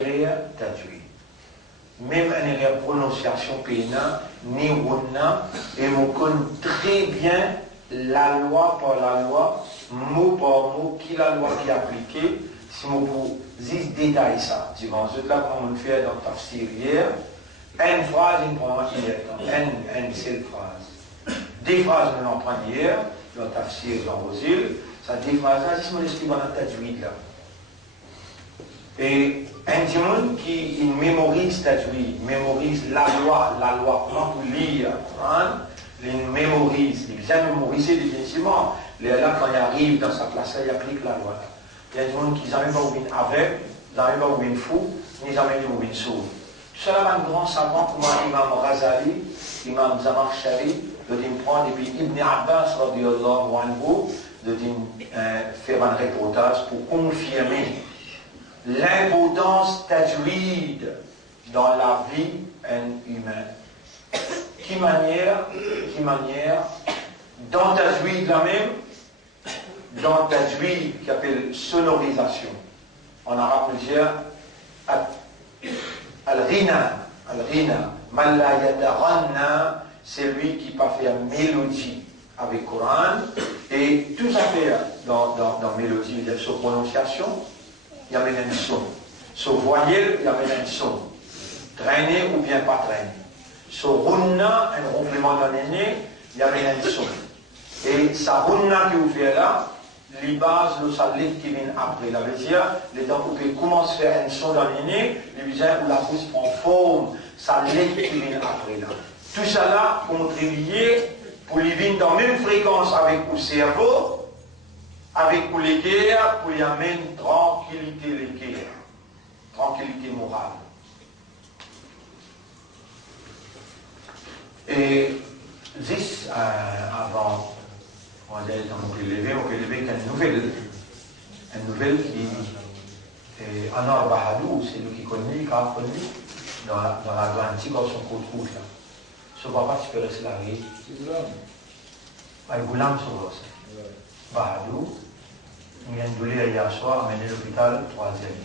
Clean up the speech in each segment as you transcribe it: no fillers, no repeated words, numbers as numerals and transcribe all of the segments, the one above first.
tajwid. Même en prononciation péna, ni ronna, et on connaît très bien la loi par la loi, mot par mot, qui la loi qui est appliquée. Si on vous détaille ça, dimanche là, comme on le fait dans Tafsir hier, une phrase, une seule phrase. Des phrases, on l'entend hier, dans Tafsir, dans Rosil, ça des phrases, là, c'est mon esprit dans la tajwid là. Et un monde qui mémorise tajwid, mémorise la loi pour lire le Coran, il mémorise, il vient mémoriser définitivement. Là, quand il arrive dans sa place, il applique la loi. Il y a des gens qui n'ont même pas oublié avec, ils n'ont même pas oublié fou, ni jamais oublié sourd. Tout ça, là, un grand savant comme Imam Ghazali, Imam Zamakhshari, de prendre, et puis Ibn Abbas, radiyallahu anhu, de faire un reportage pour confirmer l'importance tajwid dans la vie humaine. Qui manière, dans tajwid la même, dans tajwid qui appelle sonorisation. En arabe, on dit al-ghina, man la yataranna, c'est lui qui pas faire mélodie avec Coran, et tout ça fait dans mélodie, il y a sa prononciation, il y a un son. Son voyelle, il y a un son. Traîner ou bien pas traîner. Son runna, un ronflement d'un aîné, il y a un son. Et sa runna qui vous fait là, les bases, le salit qui vient après. La veut dire, les dents où il commence à faire un son dans l'aîné, les visages où la bouche prend forme, salit qui vient après là. Tout ça là, contribue pour les venir dans la même fréquence avec le cerveau, avec les guerres, pour y amener tranquillité les guerres, tranquillité morale. Et juste avant, on va dire, on peut lever une nouvelle qui est Anwar Bahadou, c'est lui qui connaît, qui a connu dans la grande antique, dans son côte rouge là. Ce papa, tu peux rester là, oui. C'est Goulam. Goulam, c'est Bahadou, il y a une douleur hier soir, amené à l'hôpital, 3e.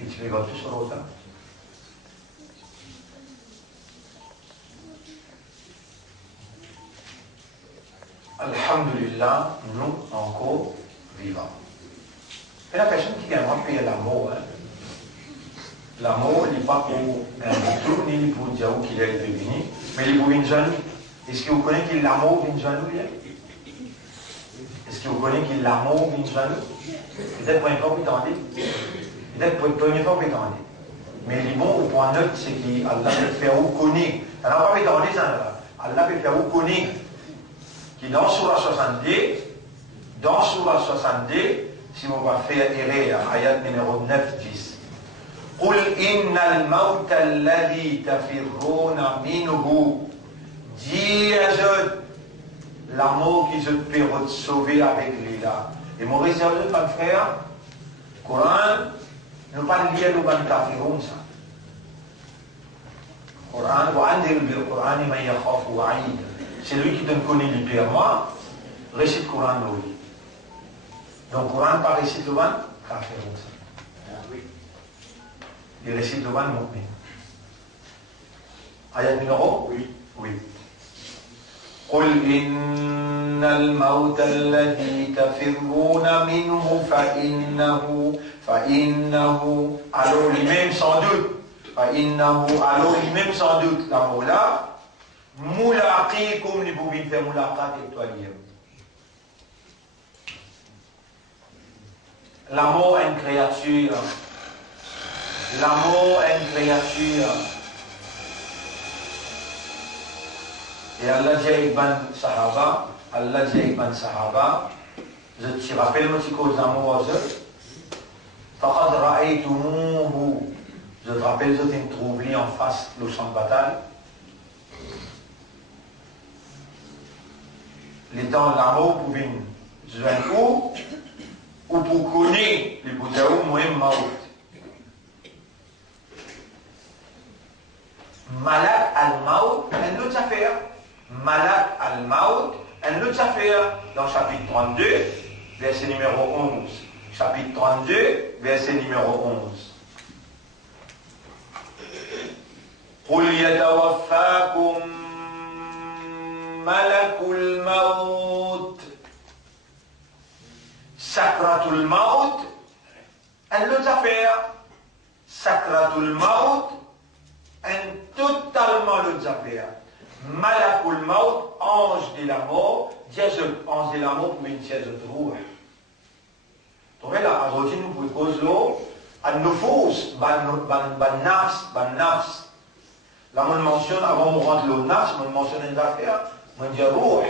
Et tu regardes tout sur l'autre. Alhamdulillah, nous encore vivants. Et la personne qui vient payer l'amour, l'amour n'est pas pour un tout, ni pour dire qu'il est devenu, mais il est pour une jeune. Est-ce que vous connaissez qu'il l'amour d'une jeune? Est-ce que vous connaissez qu'il l'amour d'une jeune? Peut-être pour une fois, vous entendez. Peut-être pour une première fois, vous entendez. Mais le bon au point neutre, c'est qu'Allah peut faire vous connaître. Alors, pas entendre ça. Allah peut faire vous connaître. Qui dans Surah 62, si on va faire erreur, ayat numéro 9-10. قل إن الموت الذي تفرون منه. Dis à eux, l'amour qui je peux sauver avec lui là. Et mon réserve, mon frère, Coran, ne pas lire le ban kafirun ça. Coran, wa andir bil Coran man yakhafu wa'id. C'est lui qui donne connaît l'hypermoi, récite le Coran oui. Donc Coran pas récite le ban kafirun ça. Oui. Il récite le ban mu'min. Ayat numéro? Oui. قل إن الموت الذي تفرون منه فإنه alors lui-même sans doute فإنه alors lui-même sans doute l'amour là ملاقيكم li pouvez faire mulaqat et toi lié. L'amour est une créature. L'amour est une créature. Et Allah dit à Ibn Sahaba, je te rappelle mon petit cause d'amour aux autres. فَقَدْ رَأَيْتُمُوهُ. Je te rappelle, je t'ai trouvé en face le champ de bataille. Les temps de l'amour pour venir joindre ou pour connaître les boudaou moyen maout. Malak al-Maout, une autre affaire. Malak al-Maout, une autre affaire dans le chapitre 32, verset numéro 11. chapitre 32, verset numéro 11. قُلْ يَتَوَفَّاكُمْ مَلَكُ الْمَوْتِ Sakratul Maut, une autre affaire. Sakratul Maut, une totalement autre affaire. Malakul Maut, ange de la mort, ange de la mort pour une chaise de roue. Donc là, aujourd'hui, nous pouvons causer l'eau, à nos fausses, ban nafs. Là, on mentionne, avant de rendre l'eau nafs, on mentionne une affaire, on dit roue.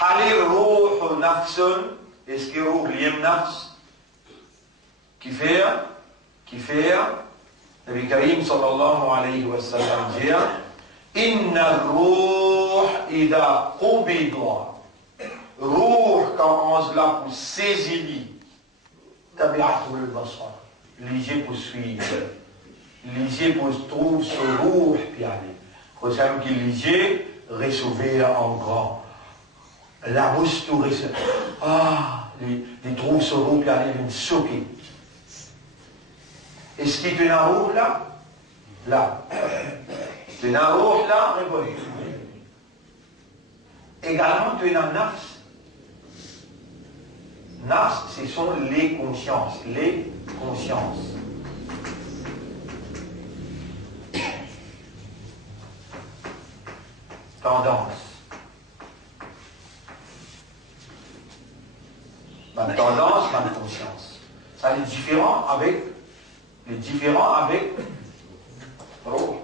Halir ruh nafsun, est-ce que ruh liem nafs? Qui fait, Nabi Karim sallallahu alayhi wa sallam dit, Inna ruh ida qubidwa. Ruh, quand on se l'a pour saisir, tabi'atul basar. Lisez pour suivre. Lisez pour trouver ce ruh, puis aller. Quand ça me dit lisez, recevez en grand. La bouche tout recevez. Les trouves ce ruh, puis aller, une choquer. Est-ce qu'il y a un ruh là? Là. Tu as un ruh là? Également, tu as un nafs. Nafs, ce sont les consciences. Les consciences. Tendance. Bonne tendance, bonne conscience. Ça, les différents avec roh.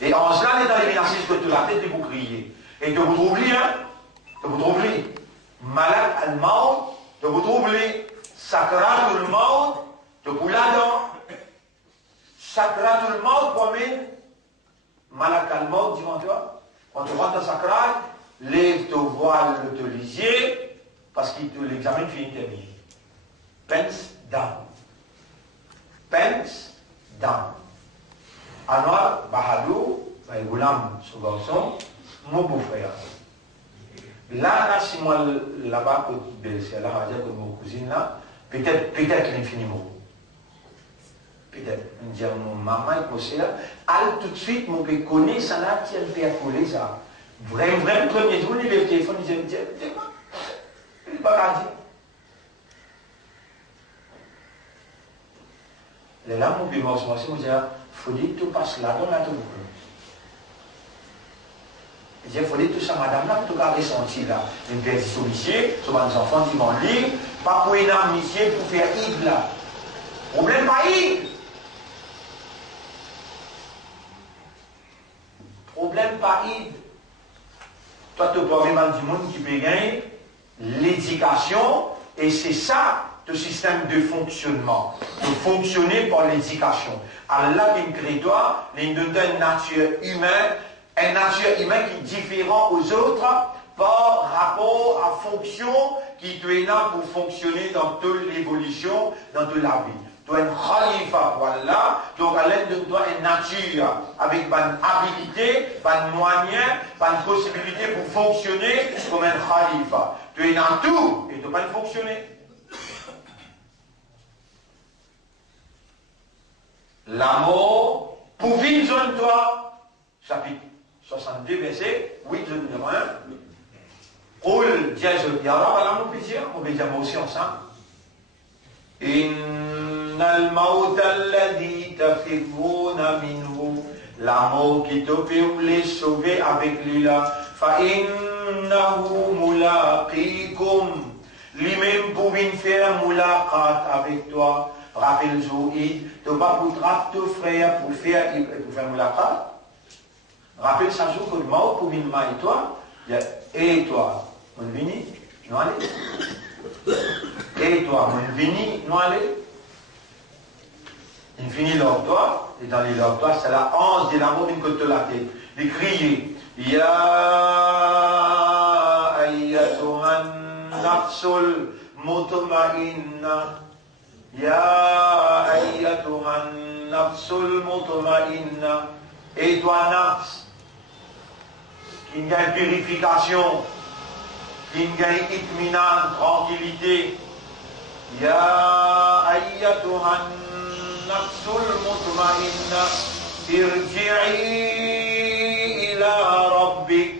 Et en cela, les dans les ménaces que tu la tête de vous crier. Et que vous troublez, Malak al-Maut, de vous troubler, Sakratul Maut, de vous l'adon. Sakratul Maut, promène, Malak al-Maut, dis-moi toi, quand tu rentres dans Sakrat, lève ton voile de te lisier, parce qu'il te l'examen finit terminé. Pense down. Anwar Bahadou, Goulam, ce garçon, mon beau-frère. Là, si moi, là-bas, c'est là, on va dire que mon cousine, là, peut-être l'infiniment. Peut-être. On dit à mon maman, il là, elle, tout de suite, mon père connaît ça, là, tiens, le père collé, ça. Vraiment, premier jour, il le téléphone, il dit, il va pas dire. Les là, mon père m'a dit, il faut dire, tout passe là, dans la tour. Il faut dire tout ça, madame, là, tout cas ressenti là. Une personne ici, souvent les enfants qui vont lire, pas pour une amitié pour faire id là. Problème pas id. Problème pas id. Toi, tu peux même du monde qui peut gagner l'éducation, et c'est ça le système de fonctionnement. De fonctionner par l'éducation. Allah qui crée toi, il nous donne une nature humaine. Un nature humaine qui est différent aux autres par rapport à fonction qui te est là pour fonctionner dans toute l'évolution, dans toute la vie. Tu es un khalifa, voilà. Donc, à l'aide de toi, une nature avec une habilité, une moyen, une possibilité pour fonctionner comme un khalifa. Tu es dans tout et tu ne peux pas fonctionner. L'amour pour vivre en toi, chapitre 62, verset 8, je vous demande. Qul, Dieu, ya Rab, Allah nous peut dire, on peut dire aussi ensemble. Innal maut alladhi tafirruna minhu, la mort qui te peut les sauver avec lui là, fa innahu mulaqikum, lui-même pour venir faire mulaqat avec toi. Rappelle-vous, tu ne vas pas pour ton frère pour faire mulaqat. Rappelle ça jour que le mort pour venir et toi, et toi, on vini, non allez. Et toi, on vini, non allez. Il finit leur toi, et dans les leur toi, c'est la hanse de l'amour d'une côte de la tête. De crier, Ya ayyatuhan nafsul mutma'inna. Ya ayyatuhan nafsul mutma'inna. Et toi, nafs, qui gagne purification, qui gagne itminan, tranquillité. Ya ayyatuhan nafsul mutmainna irji'i ila rabbik.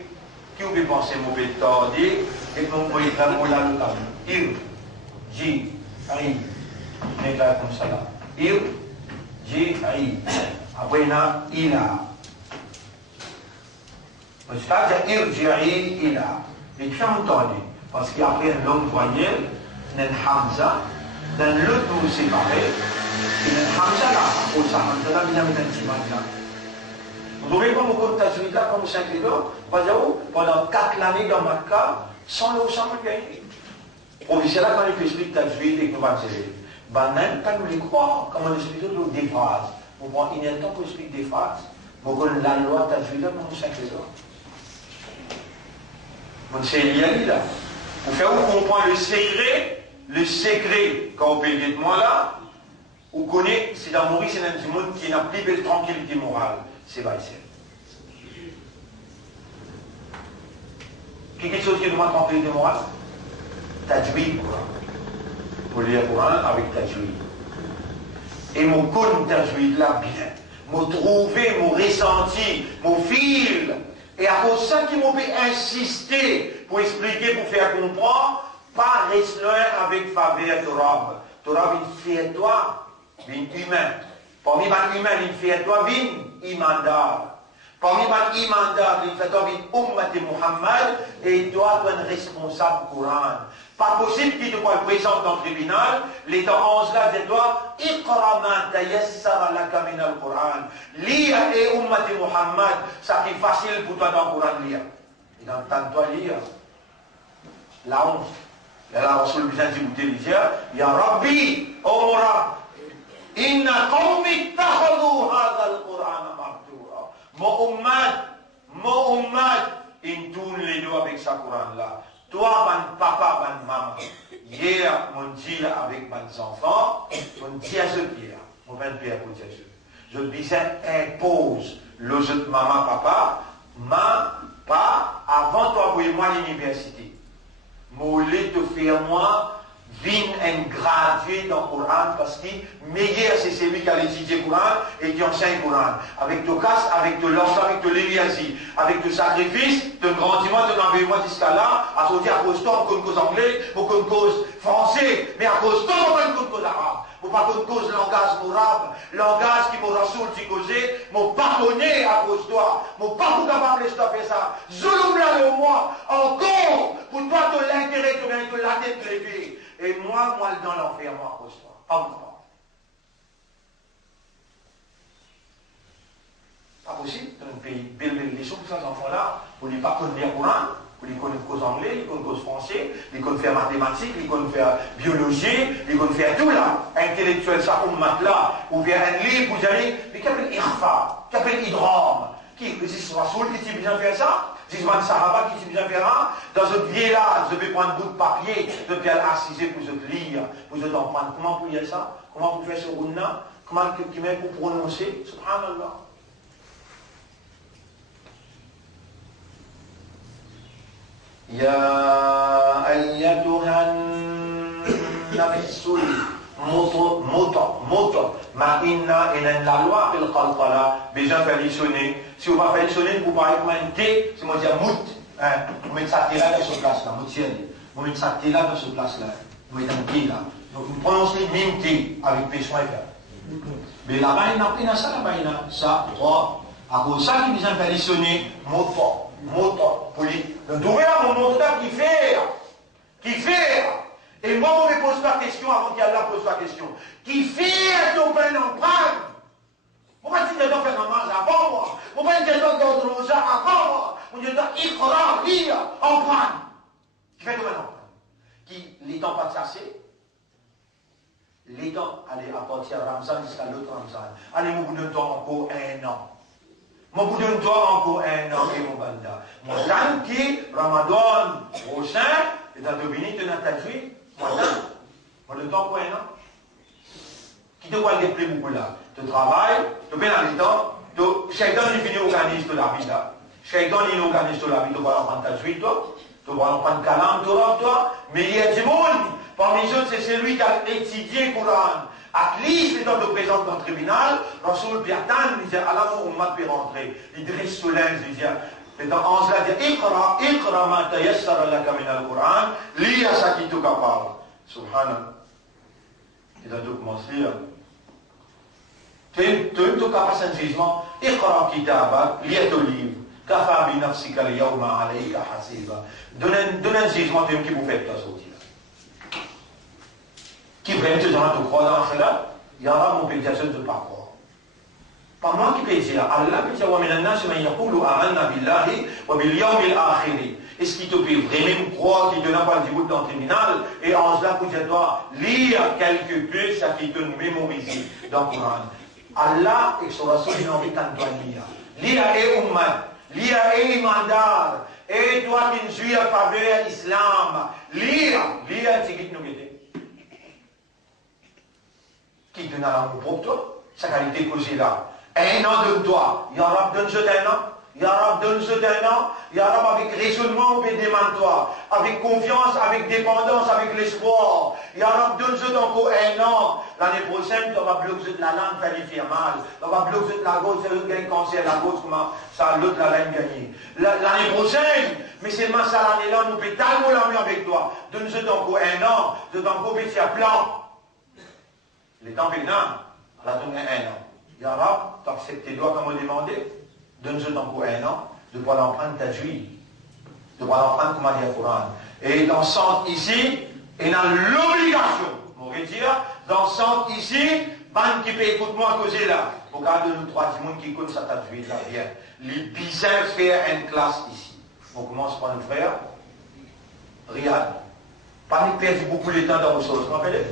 Qui vous pensez mauvais temps dit et qu'on peut être un mot là le cas. Irji'i. Mais là comme ça là. Irji'i. Après na ila. C'est-à-dire irji'i ila. Et qui a entendu? Parce qu'après une longue voyelle, il y a un hamza, dans l'autre mot séparé, il y a un hamza là, au hamza là, il y a un petit là. Vous voyez comme au tajwid là, comme 5 ans, pendant 4 années dans Makkah, sans l'eau, sans le gagner. Professeur là, quand il explique tajwid et qu'on va dire, même quand nous les croire, comment on explique des phrases. On prend une temps pour expliquer des phrases. On connaît la loi tajwid là, pendant 5 ans. C'est lié là. Pour faire où on comprend le secret, quand on peut dire moi là, on connaît, c'est dans Maurice, c'est un monde qui n'a plus de tranquillité morale. C'est pas ici. Quelque chose qui demande tranquillité morale? Tajwid, quoi. Pour lire le Coran avec tajwid. Et mon connaît tajwid là bien. Mon trouvé, mon ressenti, mon fil. Et à cause de ça qui m'ont fait insister pour expliquer, pour faire comprendre, pas rester avec faveur de robe. De robe, il fait toi, une humain. Parmi les humains, il fait toi, une imandar. Parmi les imandar, il fait toi, une ummat de Muhammad, et toi, tu es responsable du Coran. Pas possible qu'il te soit présent dans le tribunal, les temps 11 là, c'est toi, Iqra ma tayassara laka min al-Quran. Lire et ummat de Muhammad, ça qui est facile pour toi dans le Coran lire. Et dans le temps de toi lire, la honte. Là, la Rasul bizarre dit, vous dire, Ya Rabbi, O Rab, inna qawmi takhadhu hadha al-Quran mahtura. Mon ummat, il tourne les deux avec sa Coran là. Toi, mon papa, mon maman, hier, mon dit avec mes enfants, mon dit à ce pierre, mon père pour dire je disais, impose le jeu de maman, papa, pas avant toi, pour moi l'université. Moi, te faire moi, vin un gradué dans le Coran, parce que meilleur c'est celui qui a étudié le Coran et qui enseigne le Coran. Avec ton casse, avec ton lance, avec ton léviasi, avec ton sacrifice, ton grandiment, ton environnement jusqu'à là, à se dire à cause de toi, on cause anglais, on cause français, mais à cause de toi, on cause arabe. Ou pas qu'on cause langage moral, langage qui m'a rasoul dit causer, m'ont pardonné à cause de toi, m'ont pas tout capable de stopper ça. Zulum là le moi, encore, pour toi, tu l'intérêt, tu viens de la tête levée. Et moi, dans l'enfer, moi, à cause de toi. Pas moi. Pas possible, dans un pays, belle leçon pour ces enfants-là, pour ne pas connaître le Coran. Ils connaissent cause anglais, ils connaissent cause français, ils connaissent faire mathématiques, ils connaissent faire biologie, ils connaissent faire tout là. Intellectuel, ça, ou là, ou bien un livre, vous allez, mais qui appelle Irfa, qui appelle Hydrome, qui, c'est Rasoul qui s'est bien fait ça, c'est Zman Sahaba qui s'est bien fait ça, dans ce vieillard, je vais prendre un bout de papier, je vais assiser pour vous lire, pour vous en prendre. Comment vous lire ça? Comment vous faites ce rouna? Comment vous met pour prononcer? Subhanallah. يا أيتها النفس ما إن la loi il qalqala besoin faire sonner si on va faire sonner vous parlez comme un T c'est moi dire mout vous mettez ça là dans ce place là vous mettez ça là dans ce place là vous mettez un T là donc vous prononcez le même T avec P-F mais là-bas il n'a pas ça là-bas il a ça trois à cause ça qui besoin faire sonner moto pour le trouver à mon montant qui fait. Et moi, on me pose la question avant qu'Allah pose la question. Qui fait ton pain en prendre? Pourquoi tu dois faire un mange avant moi? Pourquoi tu dois faire un rosa avant moi? On doit écrire, lire, en prendre. Qui fait ton pain en prendre? Qui, les temps pas chassés? Les temps, allez, à partir de Ramzan jusqu'à l'autre Ramzan. Allez, au bout de temps, encore 1 an. Mon bout de temps, encore 1 an, et mon banda. Mon temps qui, Ramadan prochain, et dans le béni, tu n'as pas joué, mon de temps pour 1 an. Qui te voit depuis beaucoup là? Tu travailles, tu fais dans les temps, chaque temps, tu finis organise toute la vie là. Shaitan, il organise la vie, tu vas en prendre ta juif, toi. Tu vas en prendre calam, toi. Mais il y a du monde. Parmi les autres, c'est celui qui a étudié le Coran. À least, quand tu te présentes dans le tribunal, Rasoul Biatan, il dit, Allah, on m'a fait rentrer. Il dresse sous l'aile, il dit, et dans 11 là, il dit, Iqra ma tayassara laka min al-Quran, lis à ça qui te capable. Subhanallah. Il a donc commencé à lire. Tu es capable de jugement, Iqra kitabak, lis ton livre. Kafa bi nafsika al-yawma alayka hasiba. Donne un jugement qui vous fait ta sortie. Qui prennent tout le temps de croire dans cela, il y aura mon pédiatre de ne pas croire. Pas moi qui peux dire, Allah peut dire, est-ce qu'il te peut vraiment croire qu'il ne donne pas le dibout dans le terminal, et en cela, pour dire, toi, lire quelque peu, ça qui te mémorise dans le Coran. Allah, et son rasoul, il a envie de lire. Lire et ummat, lire et imandar, et toi qui ne suis à faveur islam, lire, c'est qui nous guette. Qui donne à l'amour propre, toi, sa qualité causée là. Un an donne-toi. Ya Rab, donne-je un an. Ya Rab, donne-je un an. Ya Rab, avec raisonnement, demande-toi. Avec confiance, avec dépendance, avec l'espoir. Ya Rab, donne-je encore un an. L'année prochaine, tu vas bloquer de la langue, faire lui faire mal. Tu vas bloquer de la gauche, c'est l'autre gagne cancer, la gauche, comment ça, l'autre la laine gagner. L'année prochaine, mais seulement ça, l'année-là, nous peut tellement la mieux avec toi. Donne-je encore un an. De ton côté, c'est un plan. Les temps pénins, elle a donné un an. Ya Rab, tu acceptes tes doigts comme on demandait, donne-je encore un an, de pouvoir l'emprunter ta juive, de pouvoir l'emprunter comme on dit au Coran. Et dans le centre ici, il a l'obligation, on va dire, dans le centre ici, ban qui peut écouter-moi à causer là. Regardez nous trois personnes qui connaissent ta juive là, bien. Les bizarres faire une classe ici. On commence par notre frère, Riyad. Pas nous perdre beaucoup de temps dans vos choses, vous rappelez?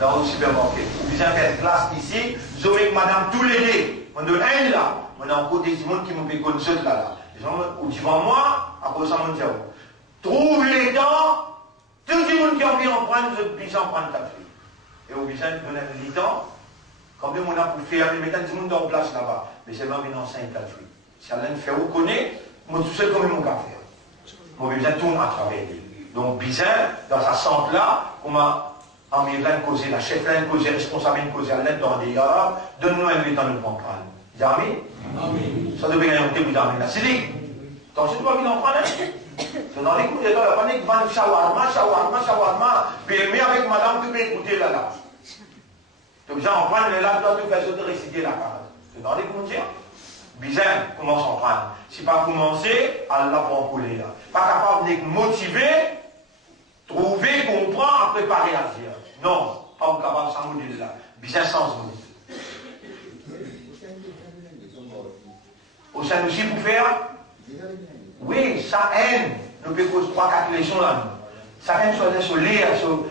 Dans le supermarché. Vous avez fait une classe ici, je vais avec madame tous les deux. On donne un là. On a encore des gens qui m'ont fait connaître là. Les gens, devant moi, à cause de mon diable. Trouve les temps, tous les gens qui ont envie d'en prendre, je puisse en prendre ta fille. Et au besoin de donner les temps, quand même on a pour faire, mais mettre tout le monde en place là-bas. Mais c'est même une enseigne ta fille. Si elle fait reconnaître, moi tout seul, comme mon café. Moi, j'ai besoin de tout à travers lui. Donc, bizarre, dans sa centre là, on m'a. Amir l'un causé, la chef l'un causé, responsable l'un causé, l'un dans des arabes, donne-nous un temps de comprendre. Amen. Ça devait gagner un temps pour Amen. C'est dit. Quand je ne dois pas en prendre, c'est dans les coups de la panique, van shawarma, permis avec madame, tu peux écouter là. Tu peux en prendre, là, tu dois te faire sauter réciter la carte. C'est dans les coups de dire. Bizarre, commence à en prendre. Si pas commencer, Allah va en couler là. Pas capable de motiver, trouver, comprendre, préparer à dire. Non, pas capable de s'en modèle là. Bien sans modèle. Au sein aussi pour faire? Oui, ça aime. Nous pouvons poser 3-4 leçons là. Ça aime sur lire,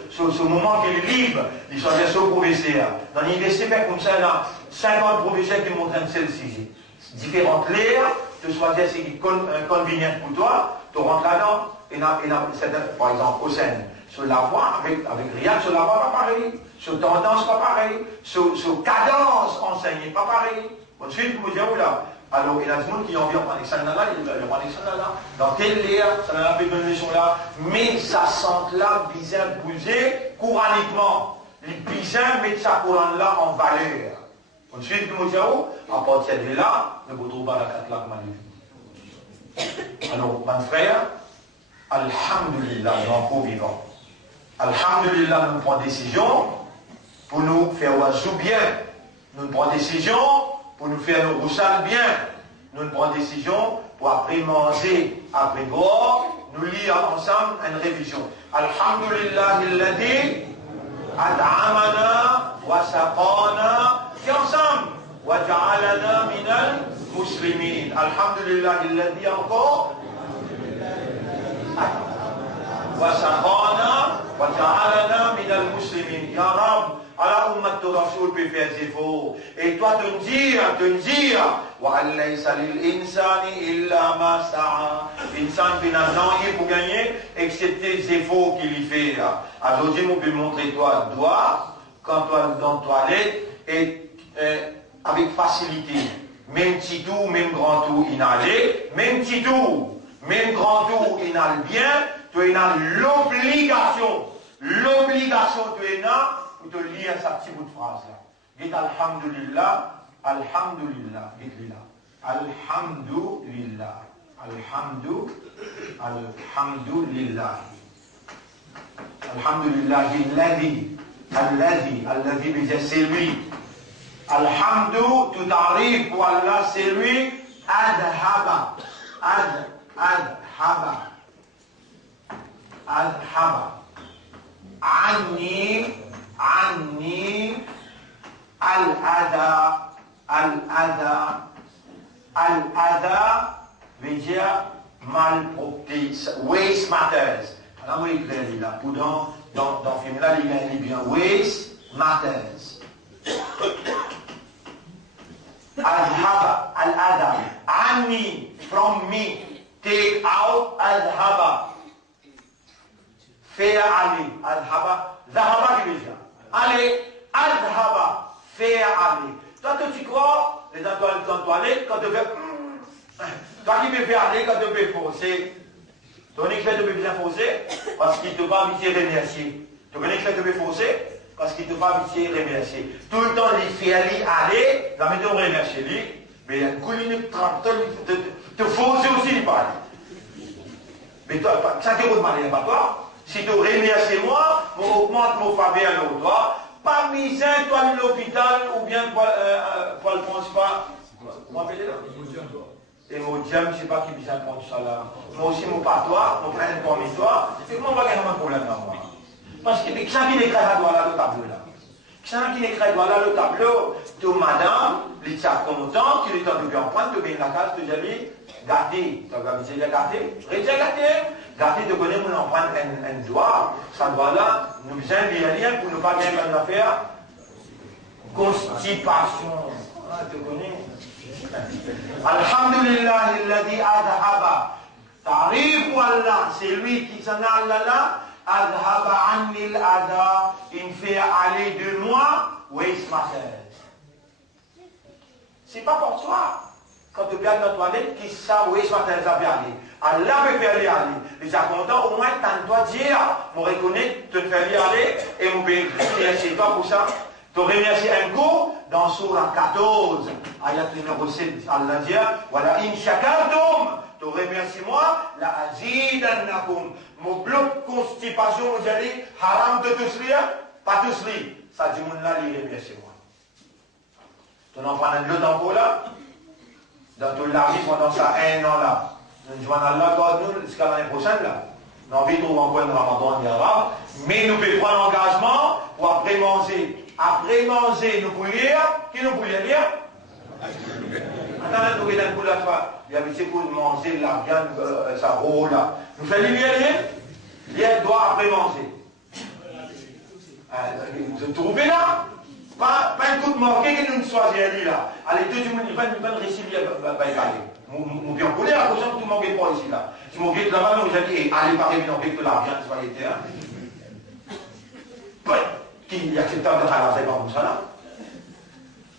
sur ce moment qu'il est libre. Il choisit sur le professeur. Dans l'université, comme ça, là, 50 professeurs qui montrent celle-ci. Différentes lettres, de choisir ce qui est convenient pour toi, tu rentres là-dedans. Et par exemple, au sein. Sur la voix, avec Riyad, sur la voix, pas pareil. Sur tendance, pas pareil. Sur cadence, enseigner, pas pareil. Ensuite, vous dire, là. Alors, il y a des gens qui ont envie de prendre ça là, il va prendre ça là. Dans telle lire, ça n'a pas donné sur là. Mais ça sent là, bizarre, bousé, couraniquement. Les bizarres mettent sa Coran là en valeur. Ensuite, vous dire, à partir de là, ne vous trouvez pas la carte là comme alors, mon frère, Alhamdulillah, nous sommes encore vivants. Alhamdulillah, nous prenons décision pour nous faire oiseau bien. Nous prenons décision pour nous faire nos roussales bien. Nous prenons décision pour après manger, après boire, nous lire ensemble une révision. Alhamdulillah, alladhi at'amana wa saqana. Et ensemble, wa ja'alana minal muslimin. Alhamdulillah, alladhi encore. وسقانا وجعلنا من المسلمين يا رب على أمة الرسول بفعل زفو et toi te dire وأن ليس للإنسان إلا ما سعى l'insan n'a rien pour gagner excepté les efforts qu'il y fait là. Aujourd'hui on peut montrer toi doigt quand toi dans toilette et avec facilité même petit tout, même grand tout, inhaler, même petit tout, même grand tout, inhale bien, tu as l'obligation, tu as pour te lire sa petite bout de phrase là. Dites Alhamdulillah, Alhamdulillah, dites-le là. Alhamdulillah, Alhamdulillah. Alhamdulillah, Alladhi, c'est lui. Alhamdu, tout arrive pour Allah, c'est lui. Adhaba, Anni, Al-Adha, veut dire malpropreté, waste matters. Alors, oui, là, dans le film là, il y a bien waste matters. Al-Adha, Anni, from me, take out Al-Haba. Faire aller, Al-Haba, Zahaba qui veut dire. Allez, Al-Haba, faire aller. Toi, tu crois, les toilettes, quand tu veux. Toi qui veux faire aller, quand tu veux forcer. Tu connais que tu veux bien forcer, parce qu'il ne te pas habitué à remercier. Tu connais que tu veux forcer, parce qu'il ne te pas habitué à remercier. Tout le temps, il fait aller, la méthode remercier lui, mais il y a une colline te forcer aussi, il parle. Mais toi, ça te roule mal, pas toi. Si tu remercies moi, on augmente mon faveur à l'autre. Pas misère, toi, à l'hôpital, ou bien pour le principal. Comment appelez là? Et mon Dieu, je ne sais pas qui vient prendre ça là. Moi aussi, mon patois, mon frère parmi toi. C'est comment on va gagner un problème là, moi? Parce que ça qui écrit là, le tableau là. Ça qui écrit là, le tableau, de madame, les tient content, tu les temps de bien prendre, de bien la case, de j'allais gâter. Tu vas visiter gâter? Rédiger gâter? Gâter, de connaître, on en prend un doigt. Ça doit là, nous invite rien pour ne pas gagner une affaire. Constipation. Ah, tu connais? Alhamdulillah, alladhi adhaba. Ta'rif wallah, c'est lui qui s'en a là, adhaba anil adha, il me fait aller de moi, waste matters. C'est pas pour toi. Quand tu viens dans la toilette, qui savent waste matters à bien aller. Allah peut faire aller. Les accontents, au moins, t'en dire, me reconnaître, te faire aller, et me remercier toi pour ça. Tu remercies un coup dans Surah 14, ayat numéro 7, Allah dit, voilà, in shakartum, tu remercies moi, la azidannakum. Mon bloc constipation, vous allez, haram de tous lire, pas tous lire. Ça dit, mon là, il remercie moi. Tu en prends un autre encore là, dans ton large pendant ça, un an là. Nous jouons Allah, nous, jusqu'à l'année prochaine là. Nous avons envie de trouver encore un ramadan arabe, mais nous pouvons prendre l'engagement pour après manger. Après manger, nous pouvons lire. Qui nous pouvons lire? Attends, nous avons un coup la fois. Il y avait ce coup de manger la viande, ça roule là. Nous faisons lire. Lire doit après manger. Vous trouvez là? Pas un coup de manquer que nous ne soyons lire là. Allez, deux du monde, il va nous réciter Nous bien connaître la prochaine, tu ne manques pas ici là. Si mon guette là-bas, nous avons dit, allez, pas réveiller avec de la viande, soyez terre. Qui est acceptable de faire la pas comme ça là?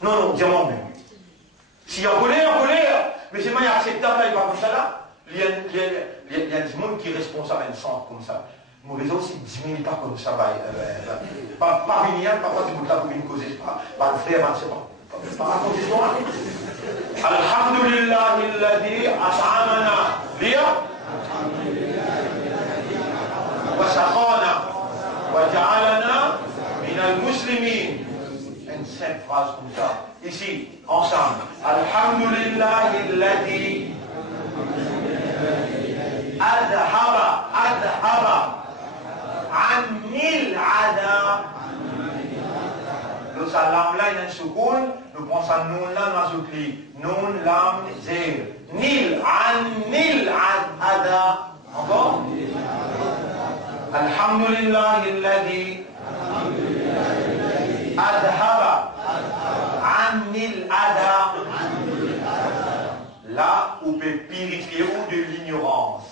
Non, dis-moi même. Si on connaît, mais c'est pas acceptable de pas comme ça là. Il y a des gens qui sont responsables d'un centre comme ça. Mauvais aussi, 10 000 pas comme ça. Pas venir, pas du bout de la commune causer, pas le frère, c'est pas. Pas raconter l'histoire. Alhamdulillah, alladhi at'amana liya wa saqana wa ja'alana min al-muslimin. Une simple phrase comme ça. Ici, ensemble. Alhamdulillah, alladhi adhaba anil adha. Le salam là, il y a un soukoun, nous prenons ça nun là, nous ajoutons nun, lam, zir. Nil, anil adha. Encore? Alhamdulillah, alladhi adhaba anil adha. Là, on peut purifier ou de l'ignorance.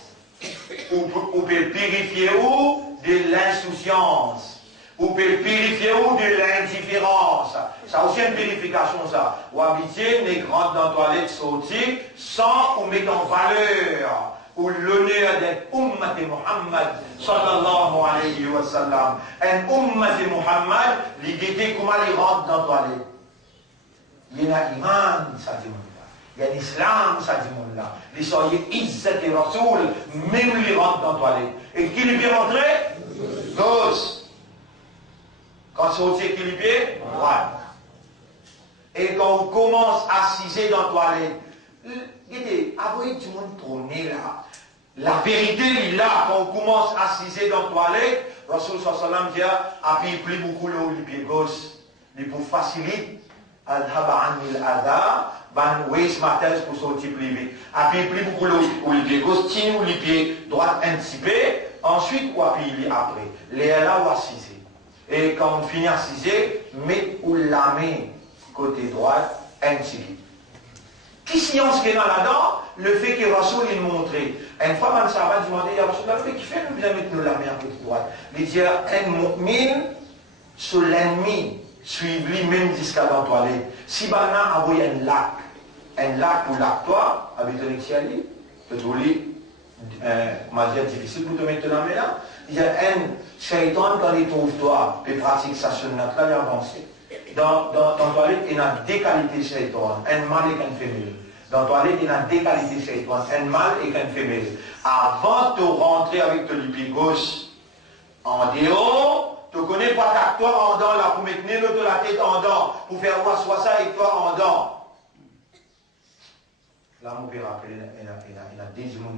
On peut purifier ou de l'insouciance. Ou peut purifier ou de l'indifférence. Ça aussi une purification, ça. Ou habiter, les grandes dans la toilette sortir, sans ou mettre en valeur, ou l'honneur d'être Ummat Muhammad, sallallahu alayhi wa sallam. Un Ummat Muhammad, l'idée comment il rentre dans la toilette. Il y a l'iman, ça dit mon là. Il y a l'islam, ça dit mon là. Les soyez Izzat et Rasoul, même les rentrent dans la toilette. Et qui lui peut rentrer? Gauche. Quand c'est équilibré, droite. Et quand on commence à siser dans la toilette, regardez, avant tout le monde tourner là. La vérité est là, quand on commence à siser dans la toilette, Rasul sallam dit, appuie plus beaucoup le pied gauche. Il pour faciliter, al-haba anil adha, ban waste matters pour sortir plus vite. Appuie plus beaucoup le pied gauche, tiens le pied droit un petit peu, ensuite ou appuie après. Les là ou à siser. Et quand on finit à ciser, met ou la main côté droit, un petit peu. Qui science qu'il y a là-dedans? Le fait que Rasoul il montrait. Une fois, man Sahaba demandé, ya Rasoul, le fait qu'il fait, nous bien mettre la main côté droite. Il dit, un mu'min sur l'ennemi, suive lui même jusqu'à dans la toilette. Si Bana a envoyé un lac ou lac-toi, avec un exiali, tu te dis, c'est difficile pour te mettre la main là. Il y a un shaitan quand il trouve toi, et pratique sa sunnat là, il avance. Dans la toilette, il y a deux qualités shaitan, un mâle et un féminin. Dans la toilette, il y a deux qualités shaitan, un mâle et un féminin. Avant de rentrer avec ton pied gauche en dehors, tu ne connais pas ta toi en dents là, pour mettre la tête en dents, pour faire voir soit ça et toi en dents. Là, on peut rappeler, il y a des gens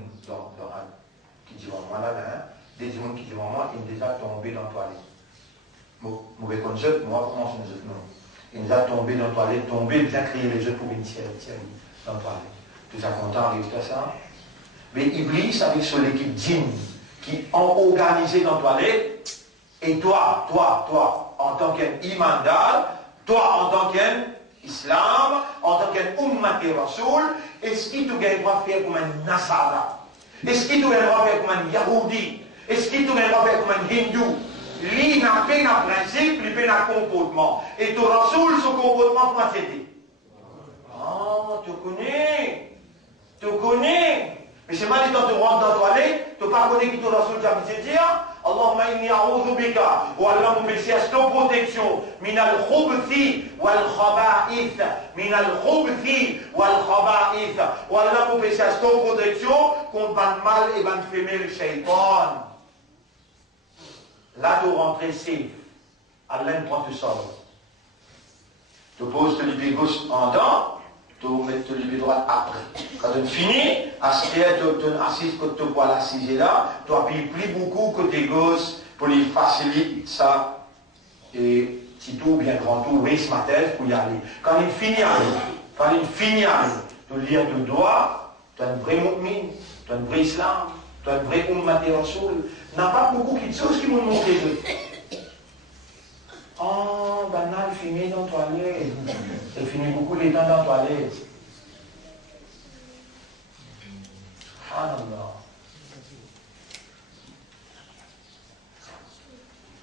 qui disent voilà, des gens qui disent moi, il est déjà tombé dans la toilette. Mauvais concept, moi, comment je ne non. Il est déjà tombé dans la toilette, tombé, bien crier les jeux pour une tienne dans la toilette. Tu es content avec toi ça? Mais Iblis, avec son équipe djinn, qui ont organisé dans la toilette, et toi, en tant qu'un imandal, toi, en tant qu'un islam, en tant qu'un ummat et rasoul, est-ce qu'il te gagne pas faire comme un nasara? Est-ce qu'il te gagne pas faire comme un yahoudi? Est-ce qu'il te gagne pas faire comme un hindou? Lui n'a pas un principe, lui n'a pas un comportement. Et ton rasoul, son comportement, comment c'était? Ah, tu connais. Tu connais. Mais c'est mal quand tu rentres dans la toilette, tu n'as pas connu qui ton rasoul t'a dit, Allahumma inni a'udhu bika, ou Allah nous fait ton protection, min al-khubthi wal khaba'ith, min al-khubthi wal khaba'ith, ou Allah nous fait ton protection contre le mal et le femelle shaitan. Là, tu rentres safe. Allah prend tout ça. Tu poses le pied gauche en dents, tu mets le pied droit après. Quand tu finis, tu assis quand tu vois l'assise là, tu appuies plus beaucoup côté gauche pour lui faciliter ça. Et petit tour, bien grand tour, oui, ce matin, pour y aller. Quand il finit tu lire le doigt, tu as un vrai mu'min, tu as un vrai islam, tu as un vrai ummat et rasoul. Il n'y a pas beaucoup de choses qui m'ont montré. Oh, banal, il finit dans la toilette. Il finit beaucoup les temps dans la toilette. Subhanallah.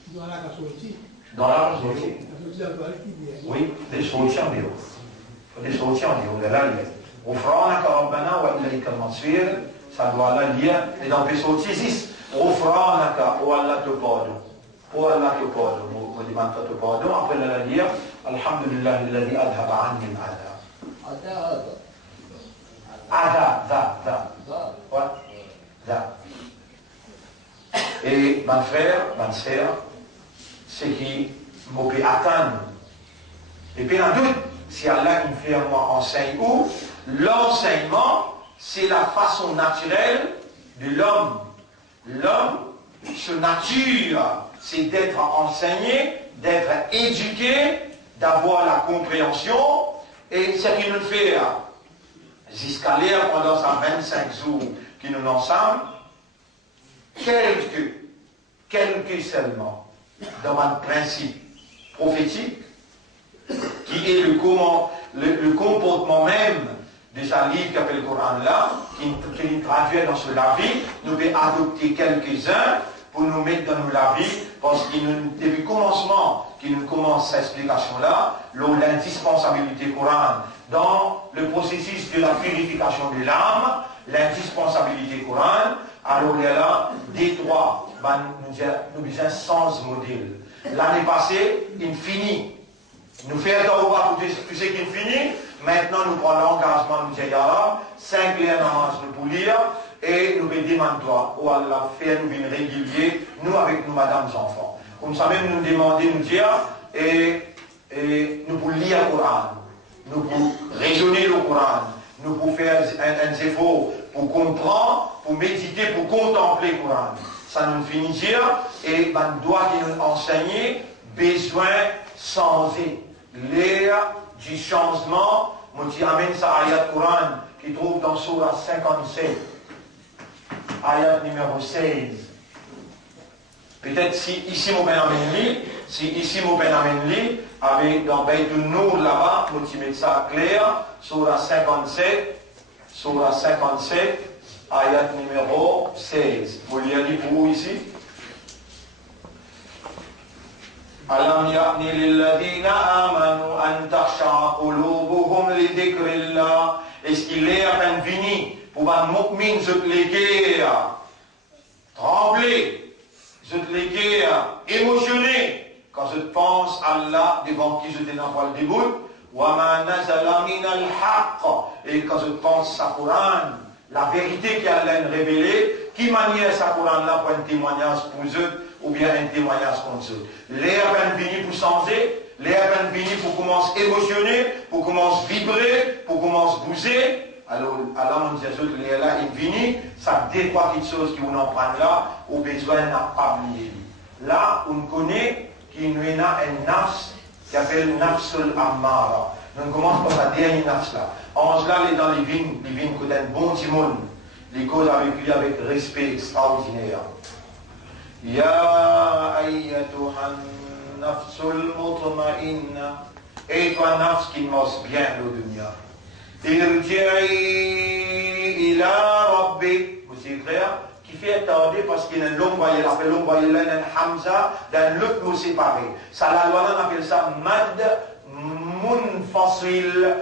Dans la sortie. Dans la sortie. Oui, des sorties en dehors. Des sorties en dehors. Là, au front, Rabbana wa ilayka al-masir, ça doit la lire. Et dans les sorties, 6. Au front, ou Allah te pardonne. Ou Allah te pardonne. On demande te pardon. Après, on va dire Alhamdulillah, alladhi adhaba anni al-adha. Adha, ouais, ça. Et mon frère, ma sœur, ce qui m'a pu attendre. Et puis, en doute, si Allah me fait moi enseigne où, l'enseignement, c'est la façon naturelle de l'homme. L'homme, sa nature, c'est d'être enseigné, d'être éduqué, d'avoir la compréhension, et ce qu'il nous fait jusqu'à l'heure pendant ces 25 jours qui nous ensemble, quelques seulement, dans un principe prophétique, qui est le comportement même de ce livre qu'appelle le Coran là, qui traduit dans ce lavis, nous pouvons adopter quelques-uns pour nous mettre dans la vie, parce que depuis le commencement, qu'il nous commence cette explication-là, l'indispensabilité courante dans le processus de la purification de l'âme, l'indispensabilité courante, alors il y a là des trois, nous avons sens modèle. L'année passée, il finit. Nous faisons pour tout ce qui finit. Maintenant, nous prenons l'engagement, nous disons, 5 liens pour lire, et nous pouvons demander, ou à la faire, nous venons régulier, nous avec nous, madame enfants. Comme ça, même nous demander, nous dire, et nous pouvons lire le Coran, nous pouvons raisonner le Coran, nous pouvons faire un effort pour comprendre, pour méditer, pour contempler le Coran. Ça nous finit dire, et nous doit nous enseigner, besoin changer. L'ère du changement, je amène ça à ayat Coran qui trouve dans Surah 57, ayat numéro 16. Peut-être si ici mon père amène avec dans Beit Nour là-bas, je mets ça clair, Surah 57, ayat numéro 16. Vous l'avez dit pour vous ici? ألم يأن للذين آمنوا أن تخشع قلوبهم لذكر الله. Est-ce qu'il est à peine fini pour un mu'min se léguer, trembler, se léguer, émotionner quand je pense à Allah devant qui je t'ai dans le débout, وَمَا نَزَلَ مِنَ الْحَقِّ, et quand je pense à Coran, la vérité qu'Allah a révélée, qui manière sa Coran là pour un témoignage pour eux, ou bien un témoignage contre eux. Les peine finis pour changer, les peine finis pour commencer à émotionner, pour commencer à vibrer, pour commencer à bouger. Alors on dit à ceux qui sont là, il finit, ça dit trois petites choses qui vous en prennent là, au besoin n'a pas oublié. Là, on connaît qu'il y a un nafs qui s'appelle Nafsul Ammara. On commence par sa dernière nafs là. En cela, il est dans les vignes qui ont un bon timon, les causes avec lui avec respect extraordinaire. Ya ayyatuhan nafsul mutma'inna, et toi nafs qui marche bien le dunya, irji'i ila rabbik, vous savez frère, qui fait attarder parce qu'il y a un long voyelle, après long voyelle, un hamza, d'un l'autre mot séparé. Ça la loi on appelle ça mad munfasil,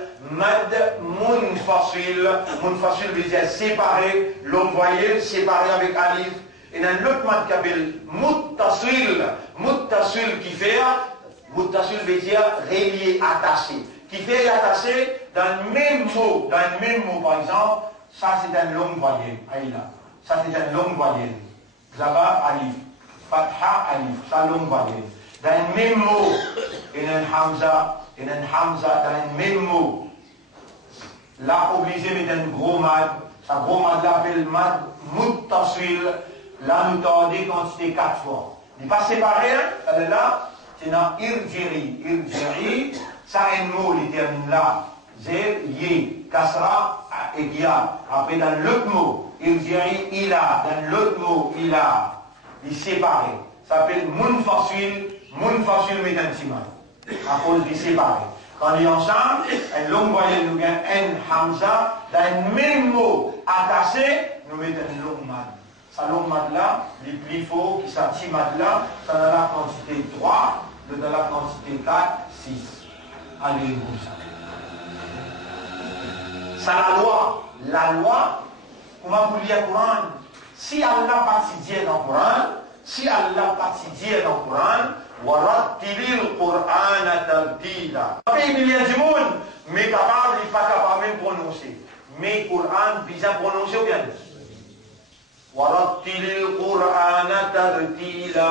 munfasil veut dire séparé, long voyelle séparé avec alif. Et un autre mot qui s'appelle muttasil qui fait, muttasil veut dire relié, attaché, qui fait attaché dans le même mot, par exemple, ça c'est un long voyelle, aïla, ça c'est un long voyelle, Zaba alif, Fatha alif, ça long voyelle, dans le même mot, et un hamza, dans le même mot, là obligé de mettre un gros mad, ça gros mad l'appelle mad muttasil. Là, nous t'avons dit quantité 4 fois. Il n'est pas séparé, hein? Là, c'est dans irjiri. Irjiri, ça a un mot, il termine là. Zer, ye, kasra, egia. Après, dans l'autre mot, irjiri, ila. Dans l'autre mot, ila. Il est séparé. Ça s'appelle munfasil médantiman. À cause du séparé. Quand on est ensemble, un long voyelle, nous gagne un hamza. Dans le même mot attaché, nous mettons un long mad. Ça long mat là, les plus faux, qui s'attirent mat là, ça dans la quantité 3, dans la quantité 4, 6. Allez, vous ça la loi, comment vous lire le Coran? Si Allah participe dans le Coran, warattilil Qur'ana tartila. Pas millions du monde, mais capable, il n'est pas capable même de prononcer. Mais le Coran, bien prononcé ou bien? Warattilil Qur'ana tartila.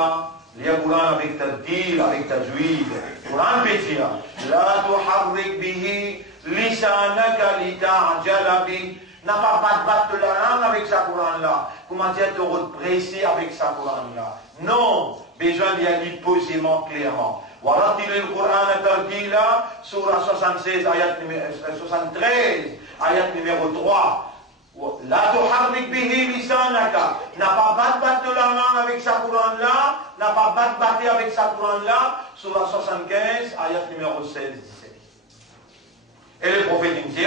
Il y a Coran avec tartil, avec tajwid. Coran peut dire la tuharrik bihi lisanaka lita'jala bihi. N'a pas battre la langue avec sa Coran là. Comment dire te represser avec sa Coran là? Non, besoin d'y aller posément clairement. Warattilil Qur'ana tartila, surah 76, ayat 73, ayat numéro 3. La tuharrik bihi lisanaka. N'a pas battre la langue avec sa Coran là, n'a pas battre avec sa Coran là, surah 75, ayat numéro 16, 17. Et le prophète dit,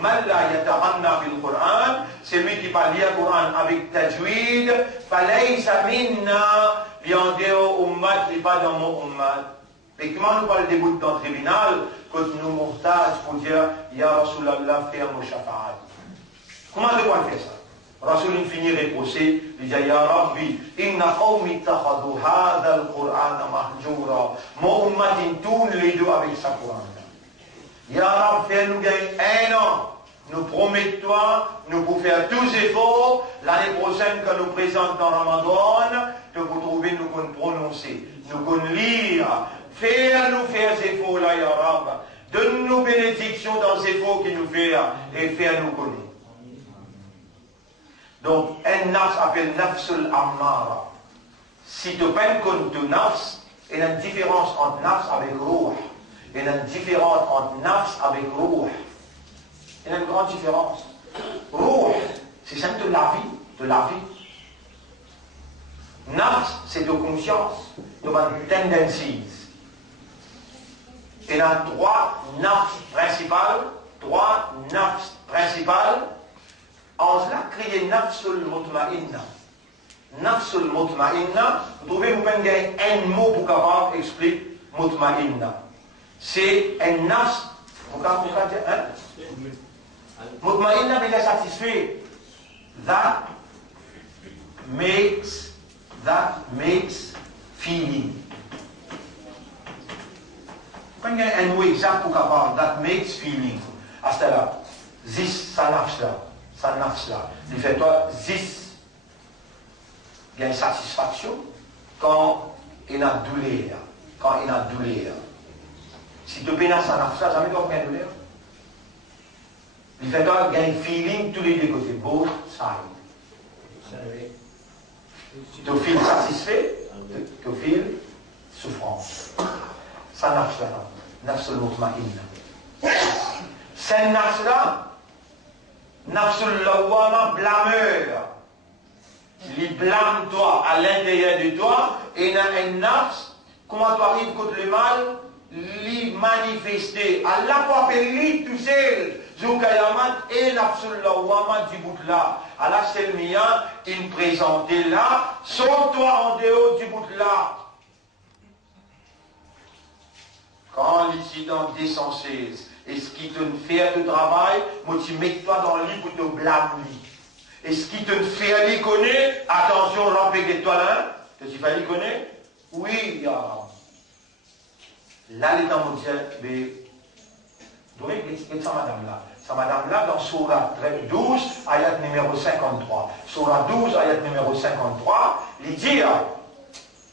man la yataranna bil Qur'an, c'est lui qui parle le Coran avec tajwid, falaysa minna, liandeo ummat, li pas dans mon ummat. Et comment nous parle des bouts dans le tribunal, quand nous mortage pour dire, ya Rasulallah, faire mon shafa'at. Comment on doit faire ça? Rasul finit les procès, il dit, ya Rabbi, inna qawmi takhadu hadha al-Qur'an mahjura. Mon ummat, il tourne les deux avec sa Qur'an. Ya Rabbi, fais-nous gagner un an. Nous promettons, nous pour faire tous les efforts, l'année prochaine, quand nous présentons dans Ramadan, que vous trouvez, nous pouvons prononcer, nous pouvons lire. Fais-nous faire ces efforts-là, Ya Rabbi. Donne-nous bénédiction dans ces efforts qu'il nous fait et fais-nous connaître. Donc, un nafs appelle nafsul ammara. Si tu peines compte de nafs, il y a une différence entre nafs avec ruh. Il y a une différence entre nafs avec ruh. Il y a une grande différence. Ruh, c'est celle de la vie, de la vie. Nafs, c'est de conscience, de tendencies. Il y a trois nafs principales, En cela, crier nafsul mutma'inna. Nafsul mutma'inna, vous trouvez, vous pouvez gagner un mot pour capable expliquer mutma'inna. C'est un nafs, vous pouvez dire, hein? Mutma'inna veut dire satisfait. That makes feeling. Vous pouvez gagner un mot exact pour capable, that makes feeling. À ce là, zis, sa nafs là. Ça n'a cela. Il fait toi, zis. Il y a une satisfaction quand il y a douleur. Quand il y a douleur. Si tu pénales ça n'a cela, jamais tu n'as pas de douleur. Il fait toi, il y a un feeling tous les deux côtés. Both sides. Tu files satisfait, tu files souffrance. Ça n'a cela. Nafsul mutma'inna. C'est n'a cela. Nafsul lawwama, blameur. Il blâme toi à l'intérieur de toi et il y a un nafs, comment tu arrives contre le mal, lui manifester. Allah peut appeler tout seul. Zoukayamat et nafsul lawwama du bout là. Allah c'est le mien, il me présentait là, sors-toi en dehors du bout là. Quand l'incident descend 16, et ce qui te fait de travail, moi tu mets-toi dans le lit pour te blâmer. Et ce qui te fait aller connaître, attention, remplis-toi là, que tu vas aller connaître. Oui, ya. Là, les temps mondiaux, mais, vous devez expliquer ça, madame là. Ça, madame là, dans Surah 12, ayat numéro 53. Surah 12, ayat numéro 53, il dit,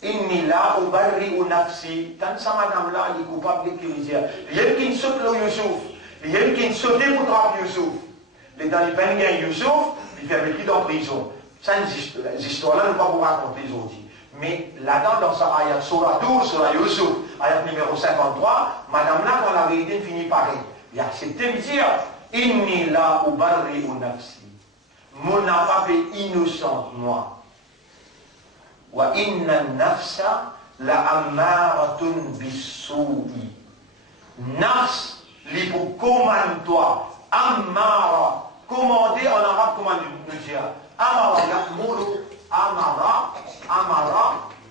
Inni la ubarri'u nafsi. Tant ça, madame là, il est coupable de dire. Il y a qui saute le Youssouf. Il y a qui saute pour trapper Youssouf. Les talibans gagnent Youssouf, il fait mettre dans prison. Ça, ces histoires-là, ne pas vous raconter les autres. Mais là-dedans, dans sa ayat Surah 12, sur la Youssouf, ayat numéro 53, madame là, quand la vérité finit pareil, il a accepté de dire Inni la ubarri'u nafsi. Mon n'a pas fait innocente, moi. Wa inna nafsa la ammaratun bis-su'i. Nafs, li pour commande toi. Ammara. Commander en arabe, comment nous dire? Amara ya'muru. Amara